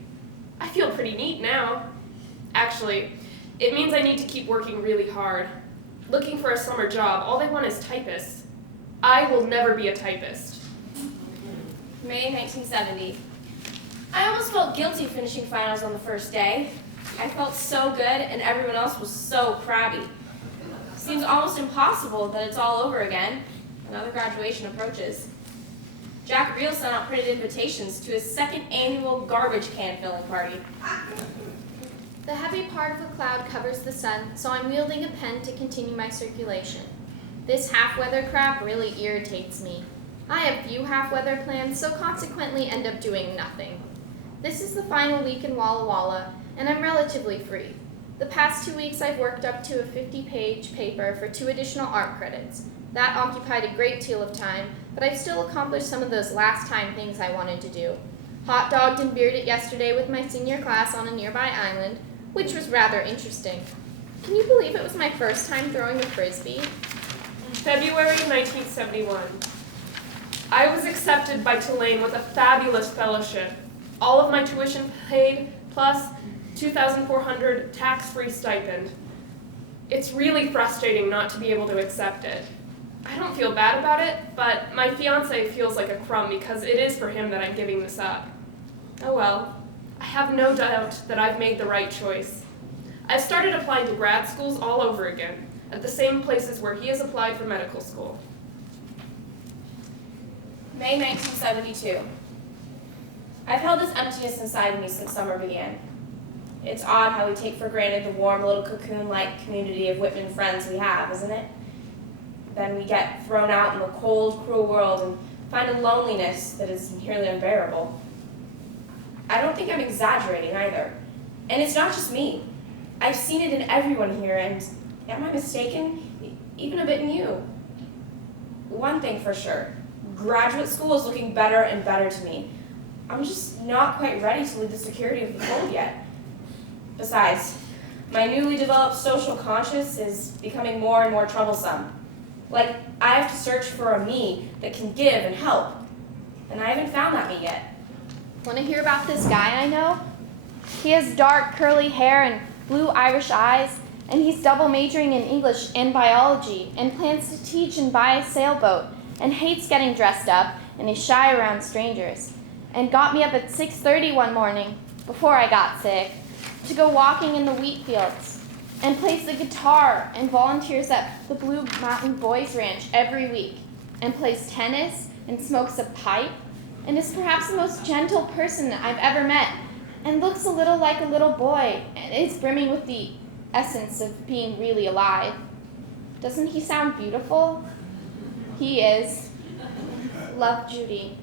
I feel pretty neat now. Actually, it means I need to keep working really hard. Looking for a summer job, all they want is typists. I will never be a typist. May 1970. I almost felt guilty finishing finals on the first day. I felt so good, and everyone else was so crabby. Seems almost impossible that it's all over again. Another graduation approaches. Jack Reel sent out printed invitations to his 2nd annual garbage can filling party. The heavy part of the cloud covers the sun, so I'm wielding a pen to continue my circulation. This half-weather crap really irritates me. I have few half-weather plans, so consequently end up doing nothing. This is the final week in Walla Walla, and I'm relatively free. The past 2 weeks I've worked up to a 50-page paper for 2 additional art credits. That occupied a great deal of time, but I've still accomplished some of those last-time things I wanted to do. Hot dogged and beered it yesterday with my senior class on a nearby island, which was rather interesting. Can you believe it was my first time throwing a frisbee? February 1971. I was accepted by Tulane with a fabulous fellowship. All of my tuition paid, plus $2,400 tax-free stipend. It's really frustrating not to be able to accept it. I don't feel bad about it, but my fiance feels like a crumb because it is for him that I'm giving this up. Oh well, I have no doubt that I've made the right choice. I've started applying to grad schools all over again, at the same places where he has applied for medical school. May 1972. I've held this emptiness inside me since summer began. It's odd how we take for granted the warm little cocoon-like community of Whitman friends we have, isn't it? Then we get thrown out in the cold, cruel world and find a loneliness that is nearly unbearable. I don't think I'm exaggerating either. And it's not just me. I've seen it in everyone here, and am I mistaken? Even a bit in you. One thing for sure, graduate school is looking better and better to me. I'm just not quite ready to leave the security of the fold yet. Besides, my newly developed social conscience is becoming more and more troublesome. Like, I have to search for a me that can give and help. And I haven't found that me yet. Want to hear about this guy I know? He has dark curly hair and blue Irish eyes, and he's double majoring in English and biology, and plans to teach and buy a sailboat, and hates getting dressed up, and is shy around strangers, and got me up at 6:30 one morning, before I got sick, to go walking in the wheat fields, and plays the guitar, and volunteers at the Blue Mountain Boys Ranch every week, and plays tennis, and smokes a pipe, and is perhaps the most gentle person I've ever met, and looks a little like a little boy, and is brimming with the essence of being really alive. Doesn't he sound beautiful? He is. Love, Judy.